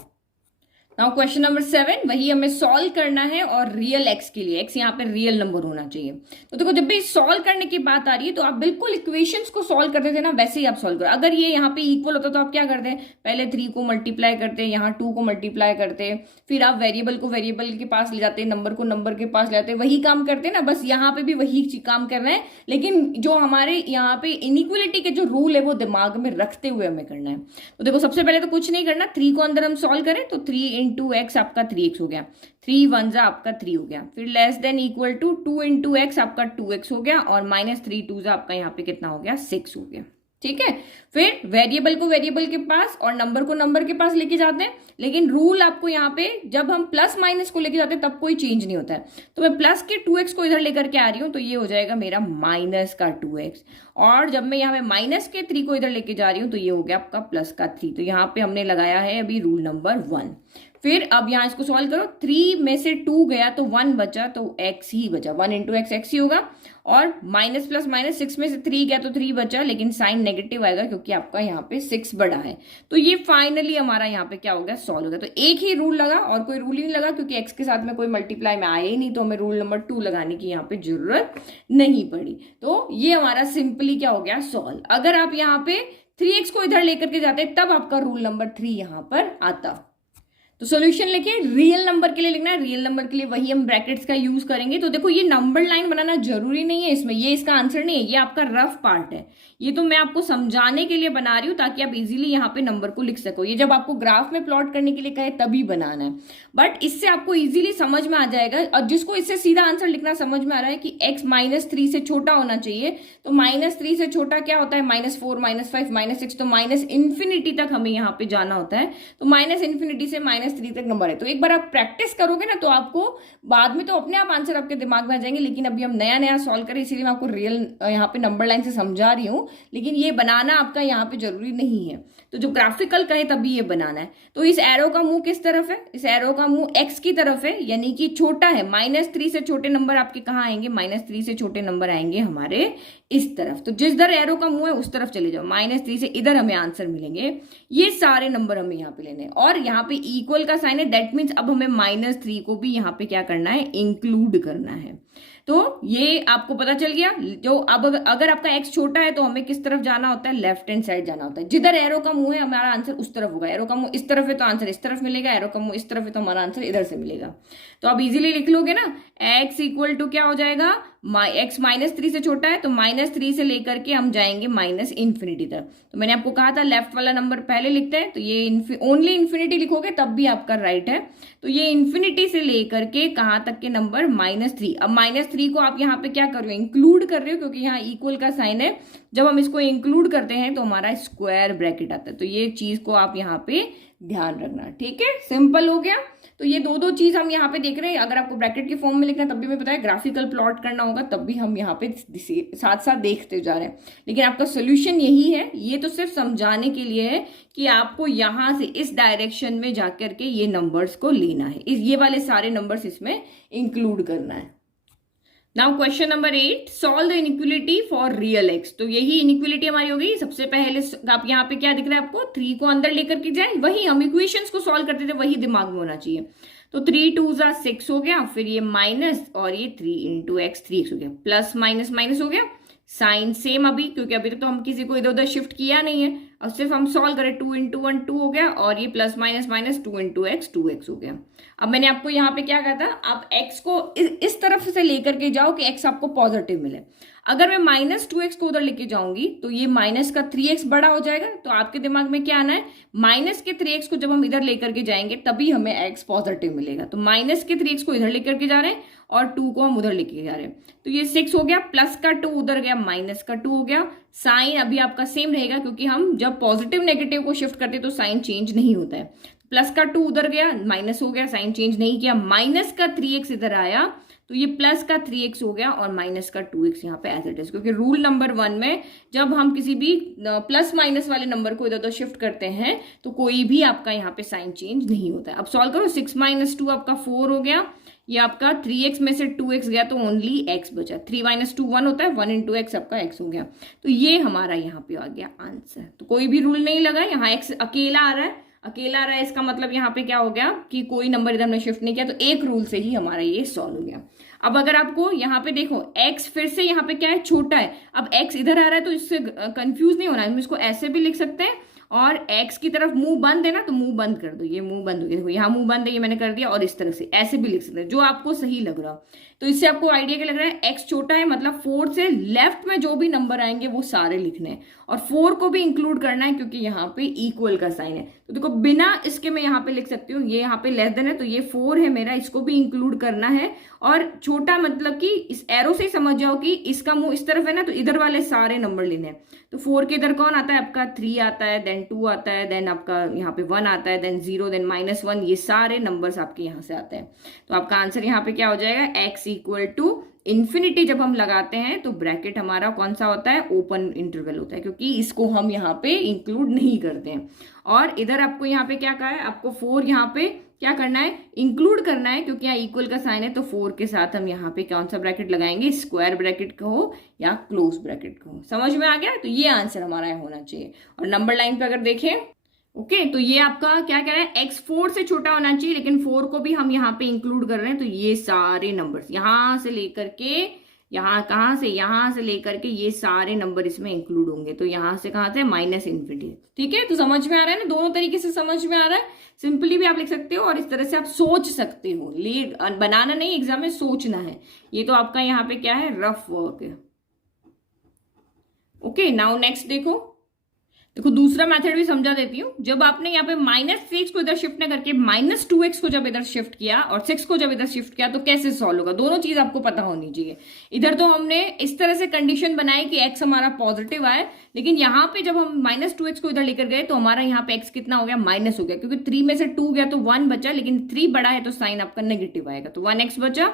नाउ क्वेश्चन नंबर 7, वही हमें सॉल्व करना है और रियल एक्स के लिए, एक्स यहाँ पे रियल नंबर होना चाहिए। तो देखो जब भी सॉल्व करने की बात आ रही है तो आप बिल्कुल इक्वेशंस को सॉल्व करते थे ना, वैसे ही आप सॉल्व करो। अगर ये यहाँ पे इक्वल होता तो आप क्या करते, पहले 3 को मल्टीप्लाई करते, यहाँ 2 को मल्टीप्लाई करते, फिर आप वेरिएबल को वेरिएबल के पास ले जाते, नंबर को नंबर के पास ले जाते, वही काम करते ना। बस यहाँ पे भी वही काम करना है, लेकिन जो हमारे यहाँ पे इनइक्वलिटी के जो रूल है वो दिमाग में रखते हुए हमें करना है। तो देखो सबसे पहले तो कुछ नहीं करना, 3 को अंदर हम सॉल्व करें तो 3 × x आपका 3x हो गया, 3 1 आपका 3 हो गया, फिर less than equal to 2 × x आपका 2x हो गया, और -3 2 आपका यहाँ पे कितना हो गया, 6 हो गया। ठीक है, फिर वेरिएबल को वेरिएबल के पास और नंबर को नंबर के पास लेके जाते हैं, लेकिन रूल आपको यहाँ पे जब हम प्लस माइनस को लेके जाते हैं तब कोई चेंज नहीं होता है। तो मैं प्लस के 2x को इधर लेकर के आ रही हूँ तो ये हो जाएगा मेरा माइनस का 2x, और जब मैं यहाँ पे माइनस के 3 को इधर लेके जा रही हूँ तो ये हो गया आपका प्लस का 3। तो यहाँ पे हमने लगाया है अभी रूल नंबर 1। फिर अब यहाँ इसको सॉल्व करो, 3 में से 2 गया तो 1 बचा, तो x ही बचा, 1 × x x ही होगा, और माइनस प्लस माइनस 6 में से 3 गया तो 3 बचा, लेकिन साइन नेगेटिव आएगा क्योंकि आपका यहाँ पे 6 बड़ा है। तो ये फाइनली हमारा यहाँ पे क्या हो गया, सॉल्व हो गया। तो एक ही रूल लगा और कोई रूल ही नहीं लगा, क्योंकि x के साथ में कोई मल्टीप्लाई में आया ही नहीं, तो हमें रूल नंबर 2 लगाने की यहाँ पे जरूरत नहीं पड़ी। तो ये हमारा सिंपली क्या हो गया, सॉल्व। अगर आप यहाँ पे 3x को इधर लेकर के जाते तब आपका रूल नंबर 3 यहाँ पर आता। तो सॉल्यूशन लिखिए, रियल नंबर के लिए लिखना है, रियल नंबर के लिए वही हम ब्रैकेट्स का यूज करेंगे। तो देखो ये नंबर लाइन बनाना जरूरी नहीं है इसमें, ये इसका आंसर नहीं है, ये आपका रफ पार्ट है। ये तो मैं आपको समझाने के लिए बना रही हूँ ताकि आप इजीली यहाँ पे नंबर को लिख सको। ये जब आपको ग्राफ में प्लॉट करने के लिए कहे तभी बनाना है, बट इससे आपको इजीली समझ में आ जाएगा। और जिसको इससे सीधा आंसर लिखना समझ में आ रहा है कि x -3 से छोटा होना चाहिए, तो -3 से छोटा क्या होता है, -4 -5 -6, तो -∞ तक हमें यहाँ पे जाना होता है। तो -∞ से -3 तक नंबर है। तो एक बार आप प्रैक्टिस करोगे ना तो आपको बाद में तो अपने आप आंसर आपके दिमाग में आ जाएंगे, लेकिन अभी हम नया नया सॉल्व करें इसीलिए मैं आपको रियल यहाँ पे नंबर लाइन से समझा रही हूँ, लेकिन ये बनाना आपका यहाँ पे जरूरी नहीं है। तो जो ग्राफिकल कहे तभी ये बनाना है। तो इस एरो का मुंह किस तरफ है, इस एरो का मुंह x की तरफ है, यानी कि छोटा है। -3 से छोटे नंबर आपके कहाँ आएंगे, -3 से छोटे नंबर आएंगे हमारे इस तरफ। तो जिस तरह एरो का मुंह है उस तरफ चले जाओ, -3 से इधर हमें आंसर मिलेंगे। ये सारे नंबर हमें यहाँ पे लेने हैं, और यहाँ पे इक्वल का साइन है, दैट मीन्स अब हमें -3 को भी यहाँ पे क्या करना है, इंक्लूड करना है। तो ये आपको पता चल गया। जो अब अगर आपका x छोटा है तो हमें किस तरफ जाना होता है, लेफ्ट हैंड साइड जाना होता है। जिधर एरो का मुंह है हमारा आंसर उस तरफ होगा। एरो का मुंह इस तरफ है तो आंसर इस तरफ मिलेगा, एरो का मुंह इस तरफ है तो हमारा आंसर इधर से मिलेगा। तो अब इजीली लिख लोगे ना, x इक्वल टू क्या हो जाएगा, x -3 से छोटा है तो -3 से लेकर के हम जाएंगे -∞ तक। तो मैंने आपको कहा था लेफ्ट वाला नंबर पहले लिखते हैं, तो ये ओनली इन्फिनिटी लिखोगे तब भी आपका राइट है। तो ये इन्फिनिटी से लेकर के कहाँ तक के नंबर, -3। अब -3 को आप यहाँ पे क्या कर रहे हो, इंक्लूड कर रहे हो, क्योंकि यहाँ इक्वल का साइन है। जब हम इसको इंक्लूड करते हैं तो हमारा स्क्वायर ब्रैकेट आता है। तो ये चीज को आप यहाँ पे ध्यान रखना, ठीक है, सिंपल हो गया। तो ये दो चीज हम यहाँ पे देख रहे हैं। अगर आपको ब्रैकेट के फॉर्म में लिखना है तब भी मैं पता है, ग्राफिकल प्लॉट करना होगा तब भी हम यहाँ पे साथ साथ देखते जा रहे हैं। लेकिन आपका सोल्यूशन यही है। ये तो सिर्फ समझाने के लिए है कि आपको यहाँ से इस डायरेक्शन में जाकर के ये नंबर्स को लेना है, ये वाले सारे नंबर्स इसमें इंक्लूड करना है। Now question number 8, solve the inequality for real x. तो यही इनइक्वलिटी हमारी हो गई। सबसे पहले आप यहाँ पे क्या दिख रहा है आपको, 3 को अंदर लेकर के जाए, वही हम इक्वेशंस को सॉल्व करते थे वही दिमाग में होना चाहिए। तो 3 2 6 हो गया, फिर ये माइनस और ये 3 × x 3x हो गया, प्लस माइनस माइनस हो गया, साइन सेम अभी, क्योंकि अभी तक तो हम किसी को इधर उधर शिफ्ट किया नहीं है, और सिर्फ हम सॉल्व करें। 2 × 1 2 हो गया, और ये plus minus minus 2 × x 2x हो गया। अब मैंने आपको यहाँ पे क्या कहा था, आप x को इस तरफ से लेकर के जाओ कि x आपको पॉजिटिव मिले। अगर मैं -2x को उधर लेके जाऊंगी तो ये माइनस का 3x बड़ा हो जाएगा। तो आपके दिमाग में क्या आना है, माइनस के 3x को जब हम इधर लेकर के जाएंगे तभी हमें x पॉजिटिव मिलेगा। तो माइनस के 3x को इधर लेकर के जा रहे हैं और 2 को हम उधर लेके जा रहे हैं। तो ये 6 हो गया, प्लस का 2 उधर गया, माइनस का 2 हो गया, साइन अभी आपका सेम रहेगा, क्योंकि हम जब पॉजिटिव नेगेटिव को शिफ्ट करते तो साइन चेंज नहीं होता है। प्लस का 2 उधर गया, माइनस हो गया, साइन चेंज नहीं किया। माइनस का 3x इधर आया तो ये प्लस का 3x हो गया और माइनस का 2x यहाँ पे एज इट इज, क्योंकि रूल नंबर 1 में जब हम किसी भी प्लस माइनस वाले नंबर को इधर उधर शिफ्ट करते हैं तो कोई भी आपका यहाँ पे साइन चेंज नहीं होता है। अब सॉल्व करो, 6 - 2 आपका 4 हो गया, ये आपका 3x में से 2x गया तो ओनली x बचा। 3 - 2 1 होता है, 1 × x आपका x हो गया। तो ये हमारा यहाँ पे आ गया आंसर। तो कोई भी रूल नहीं लगा, यहाँ x अकेला आ रहा है, अकेला आ रहा है, इसका मतलब यहाँ पे क्या हो गया कि कोई नंबर इधर हमने शिफ्ट नहीं किया, तो एक रूल से ही हमारा ये सॉल्व हो गया। अब अगर आपको यहाँ पे देखो x फिर से यहाँ पे क्या है, छोटा है, अब x इधर आ रहा है तो इससे कंफ्यूज नहीं होना है, हम इसको ऐसे भी लिख सकते हैं और x की तरफ मुंह बंद है ना तो मुंह बंद कर दो, ये मुंह बंद हो गया, देखो यहाँ मुंह बंद है, ये मैंने कर दिया, और इस तरह से ऐसे भी लिख सकते हैं, जो आपको सही लग रहा हो। तो इससे आपको आइडिया क्या लग रहा है, x छोटा है मतलब 4 से लेफ्ट में जो भी नंबर आएंगे वो सारे लिखने हैं, और 4 को भी इंक्लूड करना है क्योंकि यहाँ पे इक्वल का साइन है। तो देखो बिना इसके मैं यहाँ पे लिख सकती हूँ, ये यहाँ पे लेस देन है तो ये 4 है मेरा, इसको भी इंक्लूड करना है। और छोटा मतलब कि इस एरो से समझ जाओ कि इसका मुंह इस तरफ है ना, तो इधर वाले सारे नंबर लेने हैं। तो 4 के इधर कौन आता है आपका, 3 आता है, देन 2 आता है, देन आपका यहाँ पे 1 आता है, देन 0, देन -1, ये सारे नंबर्स आपके यहाँ से आते हैं। तो आपका आंसर यहाँ पे क्या हो जाएगा, x = इन्फिनिटी जब हम लगाते हैं तो ब्रैकेट हमारा कौन सा होता है, ओपन इंटरवल होता है, क्योंकि इसको हम यहाँ पे इंक्लूड नहीं करते हैं। और इधर आपको यहाँ पे क्या कहा है, आपको 4 यहाँ पे क्या करना है, इंक्लूड करना है, क्योंकि यहाँ इक्वल का साइन है, तो 4 के साथ हम यहाँ पे कौन सा ब्रैकेट लगाएंगे, स्क्वायर ब्रैकेट का हो या क्लोज ब्रैकेट का हो। समझ में आ गया, तो ये आंसर हमारा होना चाहिए। और नंबर लाइन पे अगर देखें, ओके, तो ये आपका क्या कह रहा है, x 4 से छोटा होना चाहिए, लेकिन 4 को भी हम यहाँ पे इंक्लूड कर रहे हैं, तो ये सारे नंबर्स यहाँ से लेकर के यहाँ, कहाँ से, यहाँ से लेकर के ये सारे नंबर इसमें इंक्लूड होंगे। तो यहाँ से कहाँ से, -∞। ठीक है, तो समझ में आ रहा है ना, दोनों तरीके से समझ में आ रहा है। सिंपली भी आप लिख सकते हो और इस तरह से आप सोच सकते हो, बनाना नहीं, एग्जाम में सोचना है। ये तो आपका यहाँ पे क्या है, रफ वर्क है। ओके, नाउ नेक्स्ट देखो दूसरा मेथड भी समझा देती हूँ। जब आपने यहाँ पे -3x को इधर शिफ्ट न करके -2x को जब इधर शिफ्ट किया और 6 को जब इधर शिफ्ट किया तो कैसे सॉल्व होगा, दोनों चीज आपको पता होनी चाहिए। इधर तो हमने इस तरह से कंडीशन बनाई कि x हमारा पॉजिटिव आए, लेकिन यहाँ पे जब हम -2x को इधर लेकर गए तो हमारा यहाँ पे x कितना हो गया, माइनस हो गया, क्योंकि 3 में से 2 गया तो 1 बचा, लेकिन 3 बड़ा है तो साइन आपका नेगेटिव आएगा, तो 1x बचा,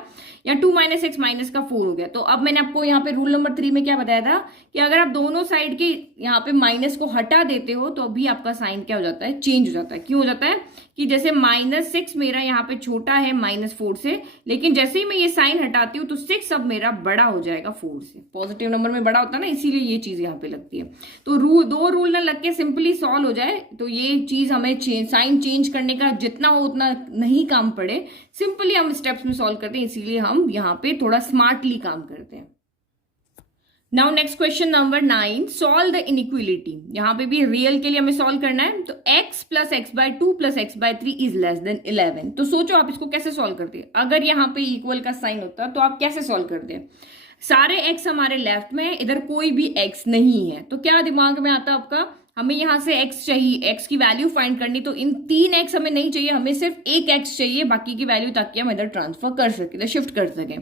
या 2 - x माइनस का 4 हो गया। तो अब मैंने आपको यहाँ पे रूल नंबर 3 में क्या बताया था कि अगर आप दोनों साइड के यहाँ पे माइनस को हटा देते हो तो अभी आपका साइन क्या हो जाता है, चेंज हो जाता है। क्यों हो जाता है कि जैसे -6 मेरा यहाँ पे छोटा है -4 से, लेकिन जैसे ही मैं ये साइन हटाती हूँ तो 6 अब मेरा बड़ा हो जाएगा 4 से, पॉजिटिव नंबर में बड़ा होता है ना, इसीलिए ये चीज यहाँ पे लगती है। तो दो रूल ना लग के सिंपली सॉल्व हो जाए, तो ये चीज हमें साइन चेंज करने का जितना हो उतना नहीं काम पड़े, सिंपली हम स्टेप्स में सॉल्व करते हैं, इसीलिए हम यहाँ पे थोड़ा स्मार्टली काम करते हैं। Now next question number 9, solve the inequality. यहाँ पे भी रियल के लिए हमें सॉल्व करना है। तो x + x/2 + x/3 is less then 11। तो सोचो आप इसको कैसे सॉल्व करते हैं। अगर यहाँ पे इक्वल का साइन होता तो आप कैसे सॉल्व करते हैं। सारे x हमारे लेफ्ट में है, इधर कोई भी x नहीं है, तो क्या दिमाग में आता आपका, हमें यहाँ से x चाहिए, x की वैल्यू फाइंड करनी, तो इन 3 x हमें नहीं चाहिए, हमें सिर्फ एक x चाहिए बाकी की वैल्यू, ताकि हम इधर ट्रांसफर कर सके, शिफ्ट कर सकें।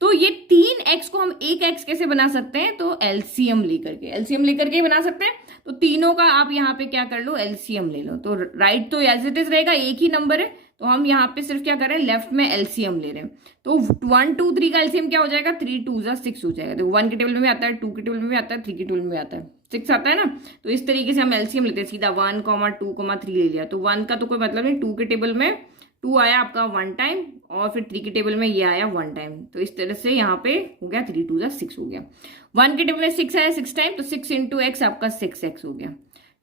तो ये 3 x को हम एक x कैसे बना सकते हैं, तो एलसीएम लेकर के बना सकते हैं। तो तीनों का आप यहाँ पे क्या कर लो, एलसीएम ले लो। तो राइट तो एज इट इज रहेगा, एक ही नंबर है, तो हम यहाँ पे सिर्फ क्या कर रहे हैं, लेफ्ट में एलसीएम ले रहे हैं। तो 1 2 3 का एलसीएम क्या हो जाएगा, 3 2 6 हो जाएगा। तो 1 के टेबल में भी आता है, 2 के टेबल में भी आता है, 3 के टेबल में भी आता है, 6 आता है ना। तो इस तरीके से हम एलसीएम लेते हैं, सीधा 1, 2, 3 ले लिया। तो 1 का तो कोई मतलब नहीं, 2 के टेबल में 2 आया आपका 1 टाइम, और फिर 3 के टेबल में ये आया 1 टाइम। तो इस तरह से यहाँ पे हो गया 3 2 6 हो गया। 1 के टेबल में 6 आया 6 टाइम, तो 6 × x आपका 6x हो गया।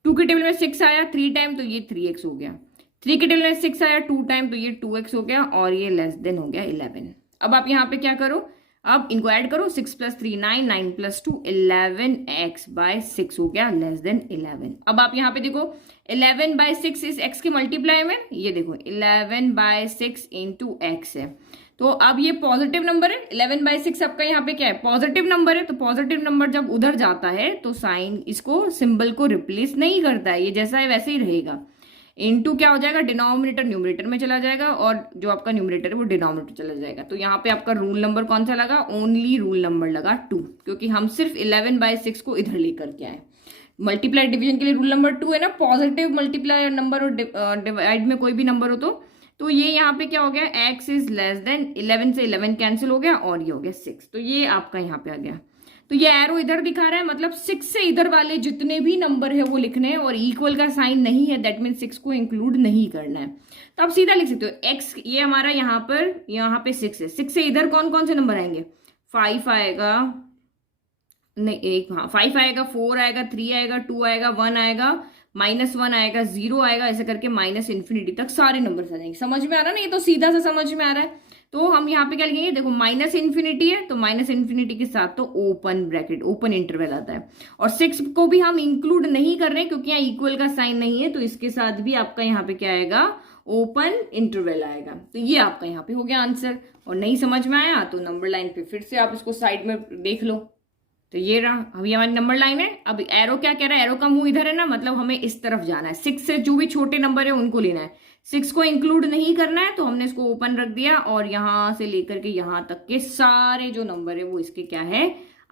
2 के टेबल में 6 आया 3 टाइम, तो ये 3x हो गया। 3 के टेबल में 6 आया 2 टाइम, तो ये 2x हो गया, और ये लेस देन हो गया 11। अब आप यहाँ पे क्या करो, अब इनको ऐड करो, 6 + 3 9, 9 + 2 11x/6 हो गया, लेस देन 11। अब आप यहाँ पे देखो 11/6 इस x के मल्टीप्लाई में, ये देखो 11/6 × x है। तो अब ये पॉजिटिव नंबर है, 11/6 आपका यहाँ पे क्या है, पॉजिटिव नंबर है। तो पॉजिटिव नंबर जब उधर जाता है तो साइन इसको सिंबल को रिप्लेस नहीं करता है, ये जैसा है वैसे ही रहेगा। इनटू क्या हो जाएगा, डिनोमिनेटर न्यूमरेटर में चला जाएगा और जो आपका न्यूमरेटर है वो डिनोमिनेटर चला जाएगा। तो यहाँ पे आपका रूल नंबर कौन सा लगा, ओनली रूल नंबर लगा 2, क्योंकि हम सिर्फ 11/6 को इधर लेकर के आए। मल्टीप्लाई डिवीजन के लिए रूल नंबर 2 है ना, पॉजिटिव मल्टीप्लाई नंबर और डिवाइड में कोई भी नंबर हो तो ये यहाँ पे क्या हो गया, x इज लेस देन 11 से 11 कैंसिल हो गया और ये हो गया 6। तो ये आपका यहाँ पे आ गया। तो ये एरो इधर दिखा रहा है, मतलब 6 से इधर वाले जितने भी नंबर है वो लिखने हैं और इक्वल का साइन नहीं है, दैट मीन 6 को इंक्लूड नहीं करना है। तो आप सीधा लिख सकते हो x, ये हमारा यहाँ पे 6 है, 6 से इधर कौन कौन से नंबर आएंगे, 5 आएगा, नहीं 5 आएगा, 4 आएगा, 3 आएगा, 2 आएगा, 1 आएगा, -1 आएगा, 0 आएगा, ऐसे करके -इन्फिनिटी तक सारे नंबर आ जाएंगे। समझ में आ रहा है ना, ये तो सीधा सा समझ में आ रहा है। तो हम यहाँ पे क्या लिखेंगे, देखो -इन्फिनिटी है तो -इन्फिनिटी के साथ तो ओपन ब्रैकेट, ओपन इंटरवल आता है, और 6 को भी हम इंक्लूड नहीं कर रहे हैं क्योंकि यहाँ इक्वल का साइन नहीं है, तो इसके साथ भी आपका यहाँ पे क्या आएगा, ओपन इंटरवल आएगा। तो ये आपका यहाँ पे हो गया आंसर। और नहीं समझ में आया तो नंबर लाइन पे फिर से आप इसको साइड में देख लो। तो ये रहा, अभी हमारी नंबर लाइन है। अब एरो क्या कह रहा है, एरो का मुंह इधर है ना, मतलब हमें इस तरफ जाना है, 6 से जो भी छोटे नंबर है उनको लेना है, 6 को इंक्लूड नहीं करना है, तो हमने इसको ओपन रख दिया और यहां से लेकर के यहां तक के सारे जो नंबर है वो इसके क्या है,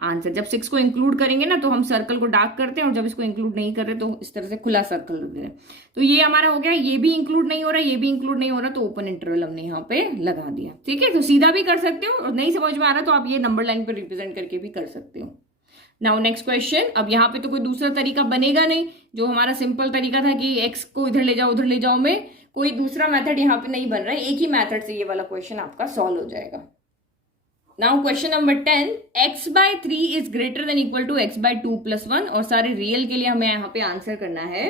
आंसर। जब 6 को इंक्लूड करेंगे ना तो हम सर्कल को डार्क करते हैं, और जब इसको इंक्लूड नहीं कर रहे तो इस तरह से खुला सर्कल रख दे रहे हैं। तो ये हमारा हो गया, ये भी इंक्लूड नहीं हो रहा, ये भी इंक्लूड नहीं हो रहा, तो ओपन इंटरवल हमने यहाँ पे लगा दिया। ठीक है, तो सीधा भी कर सकते हो, और नहीं समझ में आ रहा तो आप ये नंबर लाइन पर रिप्रेजेंट करके भी कर सकते हो। Now next question. अब यहाँ पे तो कोई दूसरा तरीका बनेगा नहीं, जो हमारा सिंपल तरीका था कि x को इधर ले जाओ उधर ले जाओ में, कोई दूसरा मेथड यहाँ पे नहीं बन रहा है, एक ही मेथड से ये वाला क्वेश्चन आपका सॉल्व हो जाएगा। Now question number 10, x/3 is greater than equal to x/2 + 1, और सारे रियल के लिए हमें यहाँ पे आंसर करना है।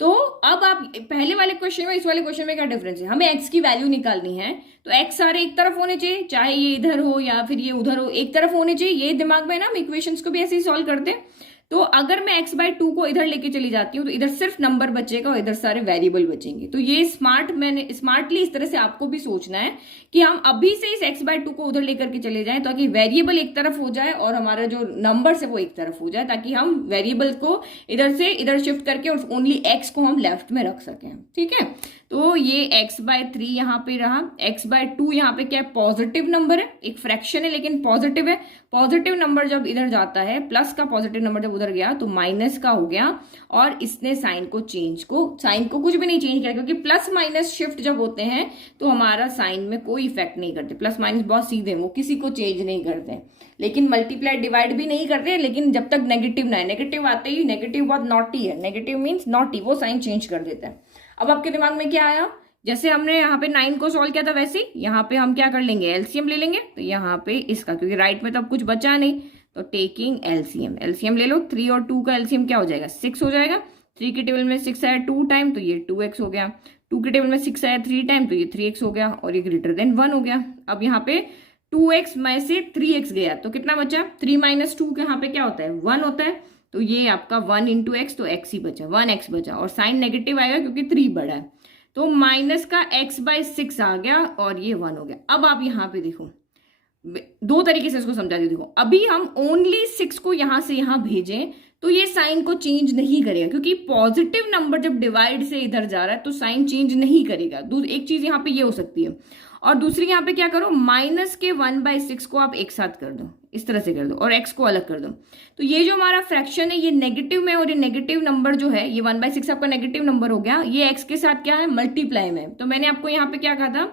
तो अब आप पहले वाले क्वेश्चन में इस वाले क्वेश्चन में क्या डिफरेंस है, हमें x की वैल्यू निकालनी है, तो x सारे एक तरफ होने चाहिए, चाहे ये इधर हो या फिर ये उधर हो, एक तरफ होने चाहिए। ये दिमाग में ना, हम इक्वेशंस को भी ऐसे ही सॉल्व करते हैं। तो अगर मैं x/2 को इधर लेके चली जाती हूँ तो इधर सिर्फ नंबर बचेगा और इधर सारे वेरिएबल बचेंगे। तो ये मैंने स्मार्टली इस तरह से आपको भी सोचना है कि हम अभी से इस x/2 को उधर लेकर के चले जाएं, ताकि वेरिएबल एक तरफ हो जाए और हमारा जो नंबर है वो एक तरफ हो जाए, ताकि हम वेरिएबल को इधर से इधर शिफ्ट करके और ओनली x को हम लेफ्ट में रख सकें। ठीक है, तो ये x/3 यहाँ पे रहा। x/2 यहाँ पे क्या है, पॉजिटिव नंबर है, एक फ्रैक्शन है लेकिन पॉजिटिव है। पॉजिटिव नंबर जब इधर जाता है, प्लस का पॉजिटिव नंबर जब उधर गया तो माइनस का हो गया, और इसने साइन को कुछ भी नहीं चेंज किया, क्योंकि प्लस माइनस शिफ्ट जब होते हैं तो हमारा साइन में कोई इफेक्ट नहीं करते। प्लस माइनस बहुत सीधे, वो किसी को चेंज नहीं करते, लेकिन मल्टीप्लाई डिवाइड भी नहीं करते, लेकिन जब तक नेगेटिव ना है, नेगेटिव आते ही, नेगेटिव बहुत नॉटी है, नेगेटिव मीन्स नॉटी, वो साइन चेंज कर देता है। अब आपके दिमाग में क्या आया, जैसे हमने यहाँ पे 9 को सॉल्व किया था वैसे ही यहाँ पे हम क्या कर लेंगे, एलसीएम ले लेंगे। तो यहाँ पे इसका, क्योंकि राइट में तो अब कुछ बचा नहीं, तो टेकिंग एलसीएम ले लो। 3 और 2 का एलसीएम क्या हो जाएगा, 6 हो जाएगा। 3 के टेबल में 6 आया 2 टाइम, तो ये 2x हो गया। 2 के टेबल में 6 आया 3 टाइम, तो ये 3x हो गया, और ये ग्रेटर देन 1 हो गया। अब यहाँ पे 2x में से 3x गया तो कितना बचा, 3 - 2 के यहाँ पे क्या होता है, 1 होता है। तो ये आपका 1 × x, तो x ही बचा, 1x बचा, और साइन नेगेटिव आएगा क्योंकि 3 बड़ा है, तो माइनस का x/6 आ गया, और ये 1 हो गया। अब आप यहाँ पे देखो, दो तरीके से इसको समझा दो। देखो, अभी हम ओनली 6 को यहां से यहां भेजें तो ये साइन को चेंज नहीं करेगा, क्योंकि पॉजिटिव नंबर जब डिवाइड से इधर जा रहा है तो साइन चेंज नहीं करेगा। एक चीज यहाँ पे ये हो सकती है, और दूसरी यहाँ पे क्या करो, माइनस के 1/6 को आप एक साथ कर दो, इस तरह से कर दो, और x को अलग कर दो। तो ये जो हमारा फ्रैक्शन है ये नेगेटिव में, और ये नेगेटिव नंबर जो है, ये 1/6 आपका नेगेटिव नंबर हो गया, ये x के साथ क्या है, मल्टीप्लाई में। तो मैंने आपको यहाँ पे क्या कहा था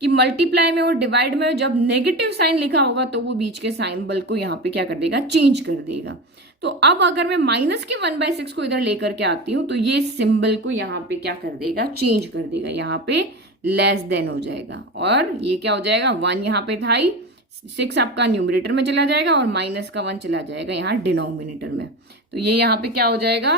कि मल्टीप्लाई में और डिवाइड में जब नेगेटिव साइन लिखा होगा तो वो बीच के साइन बल को यहाँ पे क्या कर देगा, चेंज कर देगा। तो अब अगर मैं माइनस के 1/6 को इधर लेकर के आती हूँ तो ये सिंबल को यहाँ पे क्या कर देगा, चेंज कर देगा, यहाँ पे लेस देन हो जाएगा, और ये क्या हो जाएगा, 1 यहाँ पे था ही, 6 आपका न्यूमरेटर में चला जाएगा और माइनस का 1 चला जाएगा यहाँ डिनोमिनेटर में। तो ये यहाँ पे क्या हो जाएगा,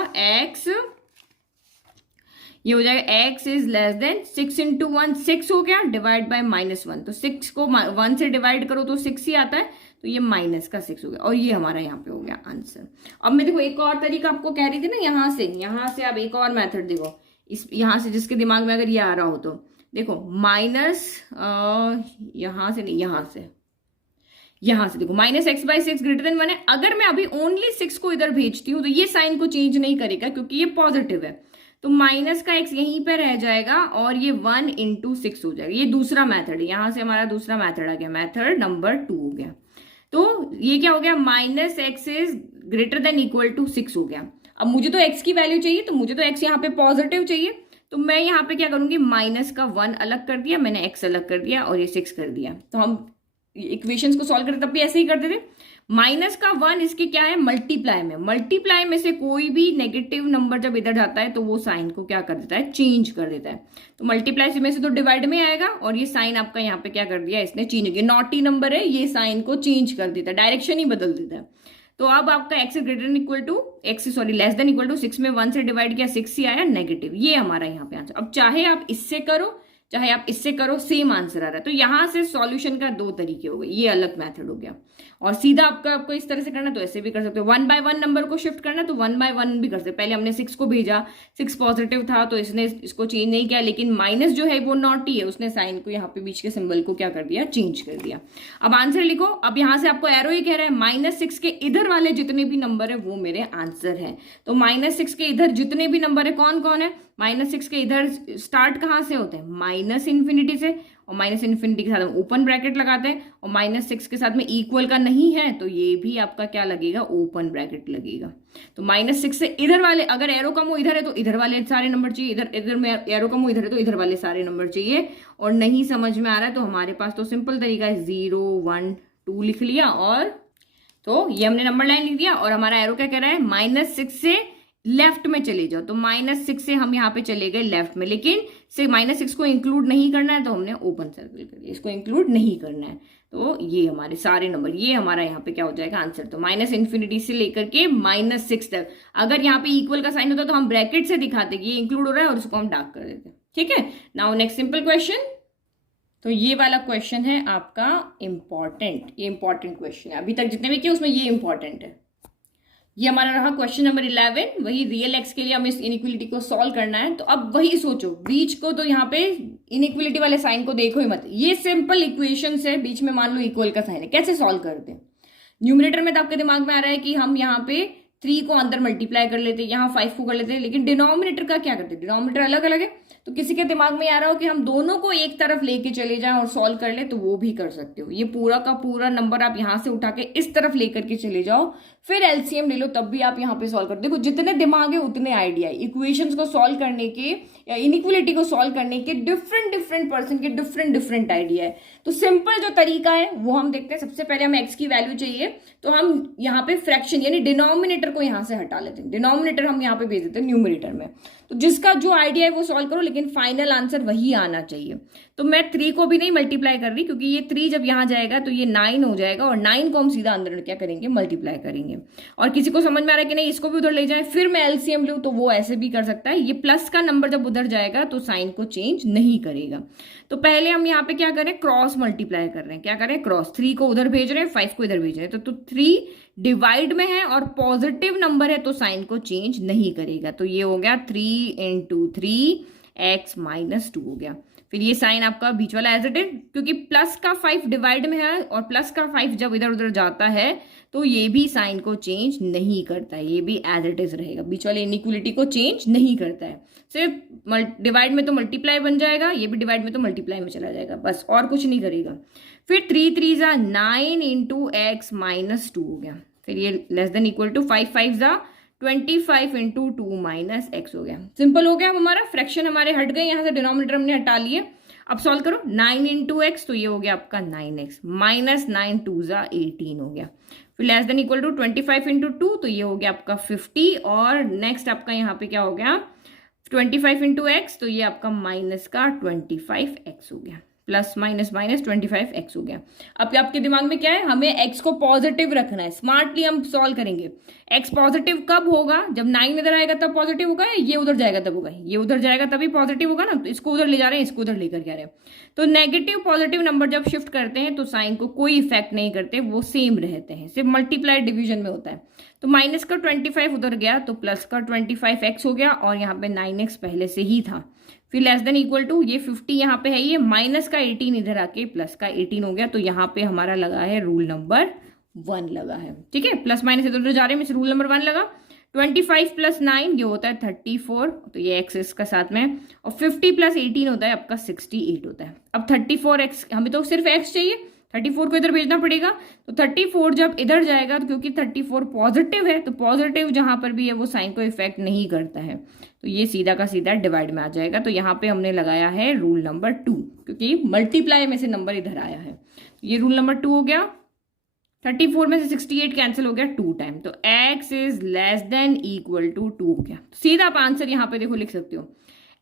ये हो जाएगा x इज लेस देन 6 × 1 6 हो गया, डिवाइड बाय -1, तो 6 को 1 से डिवाइड करो तो 6 ही आता है, तो ये माइनस का 6 हो गया, और ये हमारा यहाँ पे हो गया आंसर। अब मैं देखो एक और तरीका आपको कह रही थी ना, यहाँ से आप एक और मेथड देखो, इस यहाँ से जिसके दिमाग में अगर ये आ रहा हो तो देखो, माइनस यहाँ से नहीं, यहाँ से देखो, -x/6 ग्रेटर देन 1 है। अगर मैं अभी ओनली 6 को इधर भेजती हूँ तो ये साइन को चेंज नहीं करेगा क्योंकि ये पॉजिटिव है। तो माइनस का x यहीं पे रह जाएगा और ये 1 इंटू 6 हो जाएगा। ये दूसरा मेथड है, यहां से हमारा दूसरा मेथड आ गया, मेथड नंबर 2 हो गया। तो ये क्या हो गया, minus x is greater than equal to 6 हो गया। अब मुझे तो x की वैल्यू चाहिए, तो मुझे तो x यहाँ पे पॉजिटिव चाहिए, तो मैं यहाँ पे क्या करूंगी, माइनस का 1 अलग कर दिया मैंने, x अलग कर दिया और ये 6 कर दिया। तो हम इक्वेशंस को सॉल्व करते तब भी ऐसे ही करते थे। माइनस का 1 इसके क्या है, मल्टीप्लाई में, मल्टीप्लाई में से कोई भी नेगेटिव नंबर जब इधर जाता है तो वो साइन को क्या कर देता है, चेंज कर देता है। तो मल्टीप्लाई में से तो डिवाइड में आएगा और ये साइन आपका यहाँ पे क्या कर दिया इसने, चेंज किया। नॉटी नंबर है, ये साइन को चेंज कर देता है, डायरेक्शन ही बदल देता है। तो अब आपका x greater than equal to less than equal to 6 में 1 से डिवाइड किया, 6 ही आया नेगेटिव। ये हमारा यहाँ पे आंसर। अब चाहे आप इससे करो चाहे आप इससे करो, सेम आंसर आ रहा है। तो यहां से सॉल्यूशन का 2 तरीके हो गए, ये अलग मेथड हो गया। और सीधा आपको इस तरह से करना तो ऐसे भी कर सकते हो, 1 बाय 1 नंबर को शिफ्ट करना तो 1 बाय 1 भी कर सकते। पहले हमने 6 को भेजा, 6 पॉजिटिव था तो इसने इसको चेंज नहीं किया, लेकिन माइनस जो है वो नॉट ही है, उसने साइन को यहाँ पे बीच के सिंबल को क्या कर दिया, चेंज कर दिया। अब आंसर लिखो। अब यहाँ से आपको एरो ही कह रहा है -6 के इधर वाले जितने भी नंबर है वो मेरे आंसर है। तो -6 के इधर जितने भी नंबर है कौन कौन है, -6 के इधर स्टार्ट कहां से होते हैं, -इन्फिनिटी से, और -इन्फिनिटी के साथ हम ओपन ब्रैकेट लगाते हैं, और -6 के साथ में इक्वल का नहीं है तो ये भी आपका क्या लगेगा, ओपन ब्रैकेट लगेगा। तो -6 से इधर वाले, अगर एरो कम हो इधर है तो इधर वाले सारे नंबर चाहिए, इधर में एरो कम हो इधर है तो इधर वाले सारे नंबर चाहिए। और नहीं समझ में आ रहा है तो हमारे पास तो सिंपल तरीका है, 0 1 2 लिख लिया, और तो ये हमने नंबर लाइन लिख दिया। और हमारा एरो क्या कह रहा है, -6 से लेफ्ट में चले जाओ, तो -6 से हम यहाँ पे चले गए लेफ्ट में, लेकिन से -6 को इंक्लूड नहीं करना है तो हमने ओपन सर्कल कर दिया, इसको इंक्लूड नहीं करना है। तो ये हमारे सारे नंबर, ये हमारा यहाँ पे क्या हो जाएगा आंसर। तो -इन्फिनिटी से लेकर के -6 तक, अगर यहाँ पे इक्वल का साइन होता तो हम ब्रैकेट से दिखाते कि ये इंक्लूड हो रहा है और इसको हम डार्क कर देते। ठीक है, नाउ नेक्स्ट सिंपल क्वेश्चन। तो ये वाला क्वेश्चन है आपका इंपॉर्टेंट, ये इंपॉर्टेंट क्वेश्चन है, अभी तक जितने भी किए उसमें ये इंपॉर्टेंट है। ये हमारा रहा क्वेश्चन नंबर 11। वही रियल एक्स के लिए हमें इस इनइक्वलिटी को सॉल्व करना है। तो अब वही सोचो, बीच को तो यहाँ पे इनइक्वलिटी वाले साइन को देखो ही मत, ये सिंपल इक्वेशन है, बीच में मान लो इक्वल का साइन है, कैसे सॉल्व करते हैं। न्यूमरेटर में तो आपके दिमाग में आ रहा है कि हम यहाँ पे 3 को अंदर मल्टीप्लाई कर लेते हैं, यहाँ 5 को कर लेते हैं, लेकिन डिनोमिनेटर का क्या करते हैं, डिनोमिनेटर अलग अलग है। तो किसी के दिमाग में आ रहा हो कि हम दोनों को एक तरफ लेके चले जाएं और सॉल्व कर ले, तो वो भी कर सकते हो। ये पूरा का पूरा नंबर आप यहां से उठा के इस तरफ लेकर के चले जाओ, फिर एलसीएम ले लो, तब भी आप यहाँ पे सॉल्व कर। देखो जितने दिमाग है उतने आइडिया है। इक्वेशंस को सॉल्व करने के या इनइक्वलिटी को सॉल्व करने के डिफरेंट पर्सन के डिफरेंट आइडिया है। तो सिंपल जो तरीका है वो हम देखते हैं। सबसे पहले हमें एक्स की वैल्यू चाहिए, तो हम यहाँ पे फ्रैक्शन यानी डिनोमिनेटर को यहाँ से हटा लेते हैं, डिनोमिनेटर हम यहाँ पे भेज देते हैं न्यूमरेटर में। तो जिसका जो आइडिया है वो सॉल्व करो, लेकिन फाइनल आंसर वही आना चाहिए। तो मैं 3 को भी नहीं मल्टीप्लाई कर रही, क्योंकि ये 3 जब यहाँ जाएगा तो ये 9 हो जाएगा, और 9 को हम सीधा अंदर क्या करेंगे, मल्टीप्लाई करेंगे। और किसी को समझ में आ रहा है कि नहीं इसको भी उधर ले जाए, फिर मैं एलसीएम लूँ, तो वो ऐसे भी कर सकता है। ये प्लस का नंबर जब उधर जाएगा तो साइन को चेंज नहीं करेगा। तो पहले हम यहाँ पे क्या करें, क्रॉस मल्टीप्लाई कर रहे हैं। क्या करें, क्रॉस, 3 को उधर भेज रहे हैं, 5 को इधर भेज रहे हैं। तो 3 डिवाइड में है और पॉजिटिव नंबर है तो साइन को चेंज नहीं करेगा। तो ये हो गया 3 × 3 x - 2 हो गया। फिर ये साइन आपका बीच वाला एज इट इज, क्योंकि प्लस का 5 डिवाइड में है और प्लस का 5 जब इधर उधर जाता है तो ये भी साइन को चेंज नहीं करता है, ये भी एज इट इज रहेगा, बीच वाले इनइक्वलिटी को चेंज नहीं करता है। सिर्फ डिवाइड में तो मल्टीप्लाई बन जाएगा, ये भी डिवाइड में तो मल्टीप्लाई में चला जाएगा, बस और कुछ नहीं करेगा। फिर 3 3 9 × x - 2 हो गया। फिर ये less than equal to 5 5 25 × 2 - x हो गया। सिंपल हो गया हमारा, फ्रैक्शन हमारे हट गए, यहाँ से डिनोमिनेटर हमने हटा लिए। अब सॉल्व करो, 9 × x, तो ये हो गया आपका 9x, -9 2 18 हो गया। फिर लेस देन इक्वल टू 25 × 2, तो ये हो गया आपका 50, और नेक्स्ट आपका यहाँ पे क्या हो गया, 25 × x, तो ये आपका -25x हो गया, +-25x हो गया। अब आपके दिमाग में क्या है, हमें x को पॉजिटिव रखना है, स्मार्टली हम सॉल्व करेंगे। x पॉजिटिव कब होगा, जब 9 इधर आएगा तब पॉजिटिव होगा, या ये उधर जाएगा तब होगा, ये उधर जाएगा तभी पॉजिटिव होगा ना। तो इसको उधर ले जा रहे हैं, इसको उधर लेकर के आ रहे हैं। तो नेगेटिव पॉजिटिव नंबर जब शिफ्ट करते हैं तो साइन को कोई इफेक्ट नहीं करते, वो सेम रहते हैं, सिर्फ मल्टीप्लाई डिवीजन में होता है। तो माइनस का 25 उधर गया तो प्लस का 25x हो गया, और यहाँ पे 9x पहले से ही था। फिर लेस देन इक्वल टू ये 50 यहाँ पे है, ये माइनस का 18 इधर आके प्लस का 18 हो गया। तो यहाँ पे हमारा लगा है रूल नंबर 1 लगा है। ठीक है, प्लस माइनस इधर उधर जा रहे हैं, रूल नंबर 1 लगा। 25 प्लस 9 ये होता है 34, तो ये एक्स इसका साथ में, और 50 प्लस 18 होता है आपका 68 होता है। अब 34x, हमें तो सिर्फ x चाहिए, 34 को इधर भेजना पड़ेगा। तो 34 जब इधर जाएगा, तो क्योंकि 34 पॉजिटिव है, तो पॉजिटिव जहां पर भी है वो साइन को इफेक्ट नहीं करता है, तो ये सीधा का सीधा डिवाइड में आ जाएगा। तो यहाँ पे हमने लगाया है रूल नंबर 2, क्योंकि मल्टीप्लाई में से नंबर इधर आया है। तो ये रूल नंबर 2 हो गया। 34 में से 68 कैंसिल हो गया 2 टाइम, तो x is less than equal to 2 हो गया। सीधा आप आंसर यहाँ पे देखो लिख सकते हो,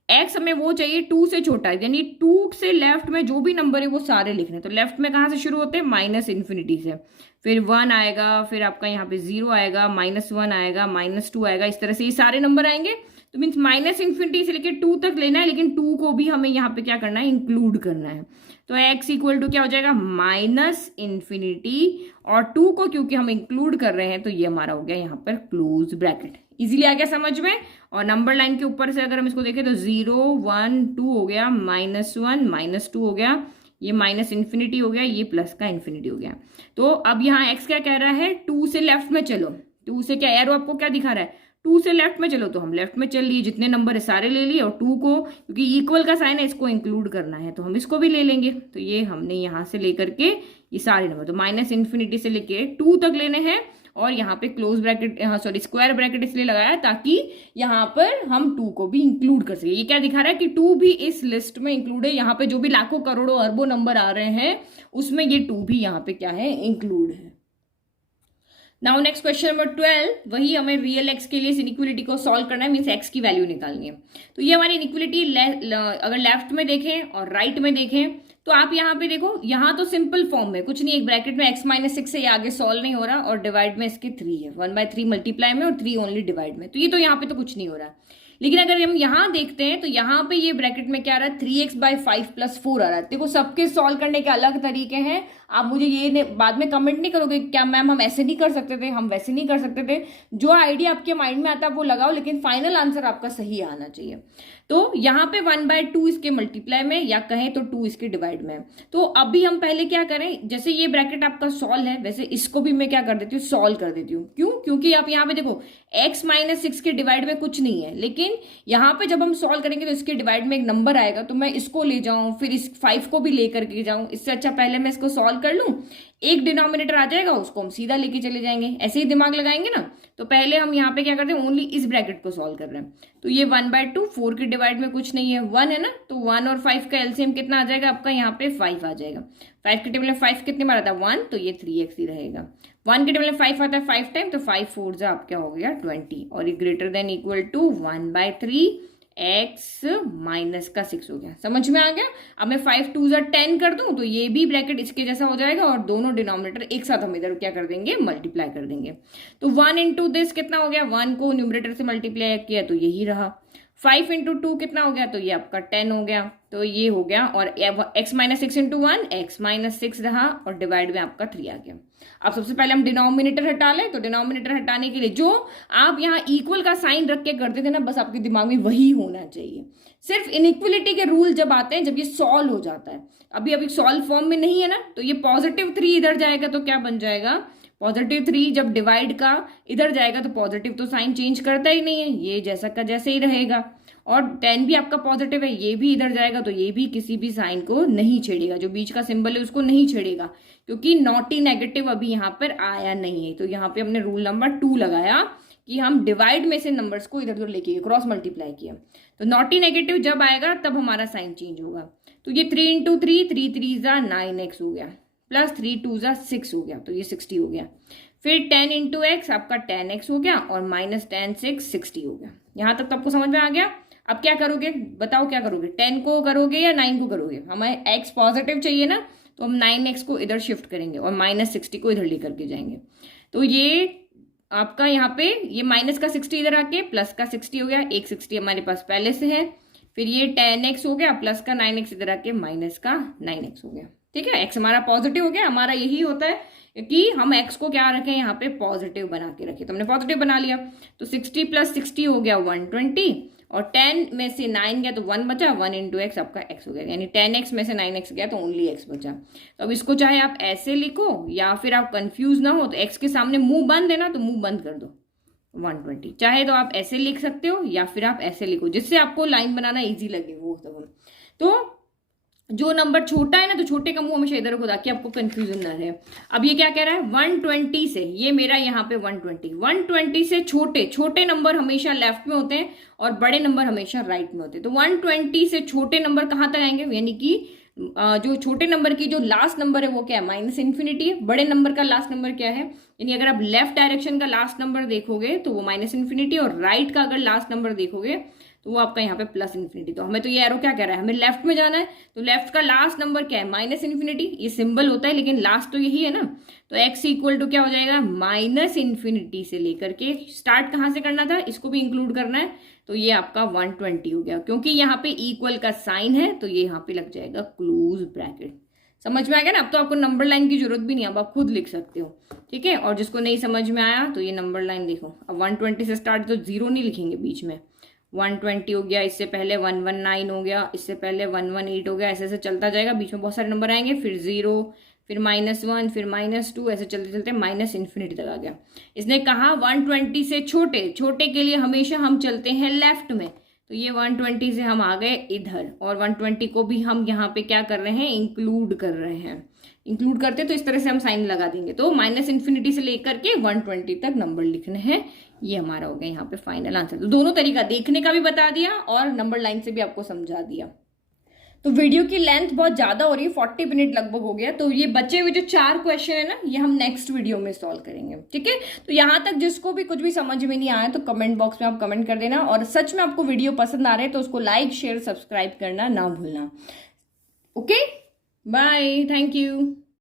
x हमें वो चाहिए 2 से छोटा है, यानी 2 से लेफ्ट में जो भी नंबर है वो सारे लिखने। तो लेफ्ट में कहाँ से शुरू होते हैं, माइनस इन्फिनिटी से, फिर 1 आएगा, फिर आपका यहाँ पे 0 आएगा, -1 आएगा, -2 आएगा, इस तरह से ये सारे नंबर आएंगे। तो मीन्स माइनस इन्फिनिटी से लेकर 2 तक लेना है, लेकिन 2 को भी हमें यहाँ पे क्या करना है, इंक्लूड करना है। तो x इक्वल टू क्या हो जाएगा, माइनस इन्फिनिटी, और 2 को क्योंकि हम इंक्लूड कर रहे हैं तो ये हमारा हो गया यहाँ पर क्लोज ब्रैकेट। इजीली आ गया समझ में। और नंबर लाइन के ऊपर से अगर हम इसको देखें तो 0 1 2 हो गया, -1 -2 हो गया, ये माइनस इन्फिनिटी हो गया, ये प्लस का इन्फिनिटी हो गया। तो अब यहाँ x क्या कह रहा है, 2 से लेफ्ट में चलो। 2 से क्या, एरो आपको क्या दिखा रहा है, 2 से लेफ्ट में चलो, तो हम लेफ्ट में चल लिए, जितने नंबर है सारे ले लिए, और 2 को क्योंकि इक्वल का साइन है इसको इंक्लूड करना है, तो हम इसको भी ले लेंगे। तो ये हमने यहाँ से लेकर के ये सारे नंबर, तो माइनस इन्फिनिटी से लेके 2 तक लेने हैं, और यहाँ पे close bracket, sorry square bracket इसलिए लगाया ताकि यहाँ पर हम 2 को भी इंक्लूड कर सके। ये क्या दिखा रहा है कि 2 भी इस लिस्ट में इंक्लूड है, यहाँ पे जो भी लाखों करोड़ों अरबों नंबर आ रहे हैं उसमें ये 2 भी यहाँ पे क्या है, इंक्लूड है। नाउ नेक्स्ट क्वेश्चन नंबर 12, वही हमें रियल एक्स के लिए इस इनइक्वालिटी को सॉल्व करना है, मीन्स एक्स की वैल्यू निकालनी है। तो ये हमारी इनइक्वालिटी अगर लेफ्ट में देखें और राइट में देखें तो आप यहाँ पे देखो, यहाँ तो सिंपल फॉर्म में कुछ नहीं, एक ब्रैकेट में x-6 है, ये आगे सॉल्व नहीं हो रहा, और डिवाइड में इसके 3 है, 1/3 मल्टीप्लाई में और 3 ओनली डिवाइड में, तो ये तो यहाँ पे तो कुछ नहीं हो रहा। लेकिन अगर हम यहाँ देखते हैं तो यहाँ पे ये ब्रैकेट में क्या आ रहा है, 3x/5 + 4 आ रहा है। देखो सबके सॉल्व करने के अलग तरीके हैं, आप मुझे ये बाद में कमेंट नहीं करोगे क्या मैम हम ऐसे नहीं कर सकते थे, हम वैसे नहीं कर सकते थे। जो आइडिया आपके माइंड में आता है वो लगाओ, लेकिन फाइनल आंसर आपका सही आना चाहिए। तो यहाँ पे 1/2 इसके मल्टीप्लाई में, या कहें तो 2 इसके डिवाइड में। तो अभी हम पहले क्या करें, जैसे ये ब्रैकेट आपका सॉल्व है, वैसे इसको भी मैं क्या कर देती हूँ, सॉल्व कर देती हूँ। क्यों, क्योंकि आप यहाँ पे देखो x-6 के डिवाइड में कुछ नहीं है, लेकिन यहाँ पे जब हम सॉल्व करेंगे तो इसके डिवाइड में एक नंबर आएगा, तो मैं इसको ले जाऊं, फिर इस 5 को भी लेकर के जाऊं, इससे अच्छा पहले मैं इसको सॉल्व कर लूं, एक डिनोमिनेटर आ जाएगा, उसको हम सीधा लेके चले जाएंगे। ऐसे ही दिमाग लगाएंगे ना। तो पहले हम यहाँ पे क्या करते हैं, ओनली इस ब्रैकेट को सॉल्व कर रहे हैं। तो ये 1/2, 4 के डिवाइड में कुछ नहीं है, 1 है ना, तो 1 और 5 का एलसीएम कितना आ जाएगा आपका, यहाँ पे 5 आ जाएगा। 5 के टेबल में 5 कितने बार आता है, 1, तो ये 3x ही रहेगा। 1 के टेबल में 5 आता है 5 टाइम, तो 5 4 आप क्या हो गया 20, और ये greater than equal to 1/3 x-6 हो गया। समझ में आ गया। अब मैं 5 2 10 कर दूं तो ये भी ब्रैकेट इसके जैसा हो जाएगा, और दोनों डिनोमिनेटर एक साथ हम इधर क्या कर देंगे, मल्टीप्लाई कर देंगे। तो 1 इंटू दिस कितना हो गया, 1 को न्यूमरेटर से मल्टीप्लाई किया तो यही रहा। 5 इंटू 2 कितना हो गया, तो ये आपका 10 हो गया, तो ये हो गया। और x-6 इंटू 1 x-6 रहा, और डिवाइड में आपका 3 आ गया। अब सबसे पहले हम डिनोमिनेटर हटा लें, तो डिनोमिनेटर हटाने के लिए जो आप यहाँ इक्वल का साइन रख के करते थे ना, बस आपके दिमाग में वही होना चाहिए। सिर्फ इनइक्वलिटी के रूल जब आते हैं, जब ये सॉल्व हो जाता है, अभी सॉल्व फॉर्म में नहीं है ना, तो ये +3 इधर जाएगा तो क्या बन जाएगा, +3 जब डिवाइड का इधर जाएगा तो पॉजिटिव तो साइन चेंज करता ही नहीं है, ये जैसा का जैसे ही रहेगा। और 10 भी आपका पॉजिटिव है, ये भी इधर जाएगा तो ये भी किसी भी साइन को नहीं छेड़ेगा, जो बीच का सिंबल है उसको नहीं छेड़ेगा, क्योंकि नॉटी नेगेटिव अभी यहाँ पर आया नहीं है। तो यहाँ पे हमने रूल नंबर 2 लगाया कि हम डिवाइड में से नंबर्स को इधर उधर लेके क्रॉस मल्टीप्लाई किया, तो नॉटी नेगेटिव जब आएगा तब हमारा साइन चेंज होगा। तो ये 3 इंटू 3 3 3 9x हो गया, प्लस 3 2 6 हो गया, तो ये 60 हो गया। फिर 10 इंटू एक्स आपका 10x हो गया, और -10 6 60 हो गया। यहाँ तक तो आपको समझ में आ गया। अब क्या करोगे बताओ, क्या करोगे, 10 को करोगे या 9 को करोगे, हमें x पॉजिटिव चाहिए ना, तो हम 9x को इधर शिफ्ट करेंगे और -60 को इधर लेकर के जाएंगे। तो ये आपका यहाँ पे ये माइनस का 60 इधर आके प्लस का 60 हो गया, एक 60 हमारे पास पहले से है। फिर ये 10x हो गया, प्लस का 9x इधर आके माइनस का 9x हो गया। ठीक है, x हमारा पॉजिटिव हो गया। हमारा यही होता है कि हम x को क्या रखें, यहाँ पे पॉजिटिव बना के रखें, तो हमने पॉजिटिव बना लिया। तो 60 + 60 हो गया 120, और 10 में से 9 गया तो 1 बचा, 1 इंटू एक्स आपका x हो गया, यानी 10x में से 9x गया तो ओनली x बचा। तो अब इसको चाहे आप ऐसे लिखो या फिर आप कंफ्यूज ना हो तो x के सामने मुंह बंद है ना, तो मुंह बंद कर दो, 120। चाहे तो आप ऐसे लिख सकते हो या फिर आप ऐसे लिखो, जिससे आपको लाइन बनाना इजी लगे वो सब। तो जो नंबर छोटा है ना, तो छोटे का मुंह हमेशा इधर रखो ताकि आपको कंफ्यूजन ना रहे। अब ये क्या कह रहा है, 120 से, ये मेरा यहाँ पे 120 से छोटे छोटे नंबर हमेशा लेफ्ट में होते हैं और बड़े नंबर हमेशा राइट में होते हैं। तो 120 से छोटे नंबर कहाँ तक आएंगे, यानी कि जो छोटे नंबर की जो लास्ट नंबर है वो क्या है, माइनस इन्फिनिटी है। बड़े नंबर का लास्ट नंबर क्या है, यानी अगर आप लेफ्ट डायरेक्शन का लास्ट नंबर देखोगे तो वो माइनस इन्फिनिटी, और राइट का अगर लास्ट नंबर देखोगे तो वो आपका यहाँ पे प्लस इन्फिनिटी। तो हमें तो ये एरो क्या कह रहा है, हमें लेफ्ट में जाना है, तो लेफ्ट का लास्ट नंबर क्या है, माइनस इन्फिनिटी। ये सिंबल होता है लेकिन लास्ट तो यही है ना, तो x इक्वल टू क्या हो जाएगा, माइनस इन्फिनिटी से लेकर के, स्टार्ट कहाँ से करना था, इसको भी इंक्लूड करना है, तो ये आपका 120 हो गया। क्योंकि यहाँ पे इक्वल का साइन है तो ये यहाँ पे लग जाएगा क्लोज ब्रैकेट। समझ में आ गया ना। अब तो आपको नंबर लाइन की जरूरत भी नहीं है, अब आप खुद लिख सकते हो, ठीक है। और जिसको नहीं समझ में आया तो ये नंबर लाइन देखो, अब 120 से स्टार्ट, तो 0 नहीं लिखेंगे बीच में, 120 हो गया, इससे पहले 119 हो गया, इससे पहले 118 हो गया, ऐसे ऐसे चलता जाएगा, बीच में बहुत सारे नंबर आएंगे, फिर 0, फिर -1, फिर -2, ऐसे चलते चलते माइनस इन्फिनिटी तक आ गया। इसने कहा 120 से छोटे छोटे के लिए हमेशा हम चलते हैं लेफ्ट में, तो ये 120 से हम आ गए इधर, और 120 को भी हम यहाँ पे क्या कर रहे हैं, इंक्लूड कर रहे हैं। इंक्लूड करते तो इस तरह से हम साइन लगा देंगे, तो माइनस इन्फिनिटी से लेकर के 120 तक नंबर लिखने हैं। ये हमारा हो गया यहाँ पे फाइनल आंसर। तो दोनों तरीका देखने का भी बता दिया और नंबर लाइन से भी आपको समझा दिया। तो वीडियो की लेंथ बहुत ज्यादा हो रही है, 40 मिनट लगभग हो गया, तो ये बचे हुए जो 4 क्वेश्चन है ना, ये हम नेक्स्ट वीडियो में सॉल्व करेंगे, ठीक है। तो यहाँ तक जिसको भी कुछ भी समझ में नहीं आया तो कमेंट बॉक्स में आप कमेंट कर देना, और सच में आपको वीडियो पसंद आ रहा है तो उसको लाइक शेयर सब्सक्राइब करना ना भूलना। Okay, bye, thank you.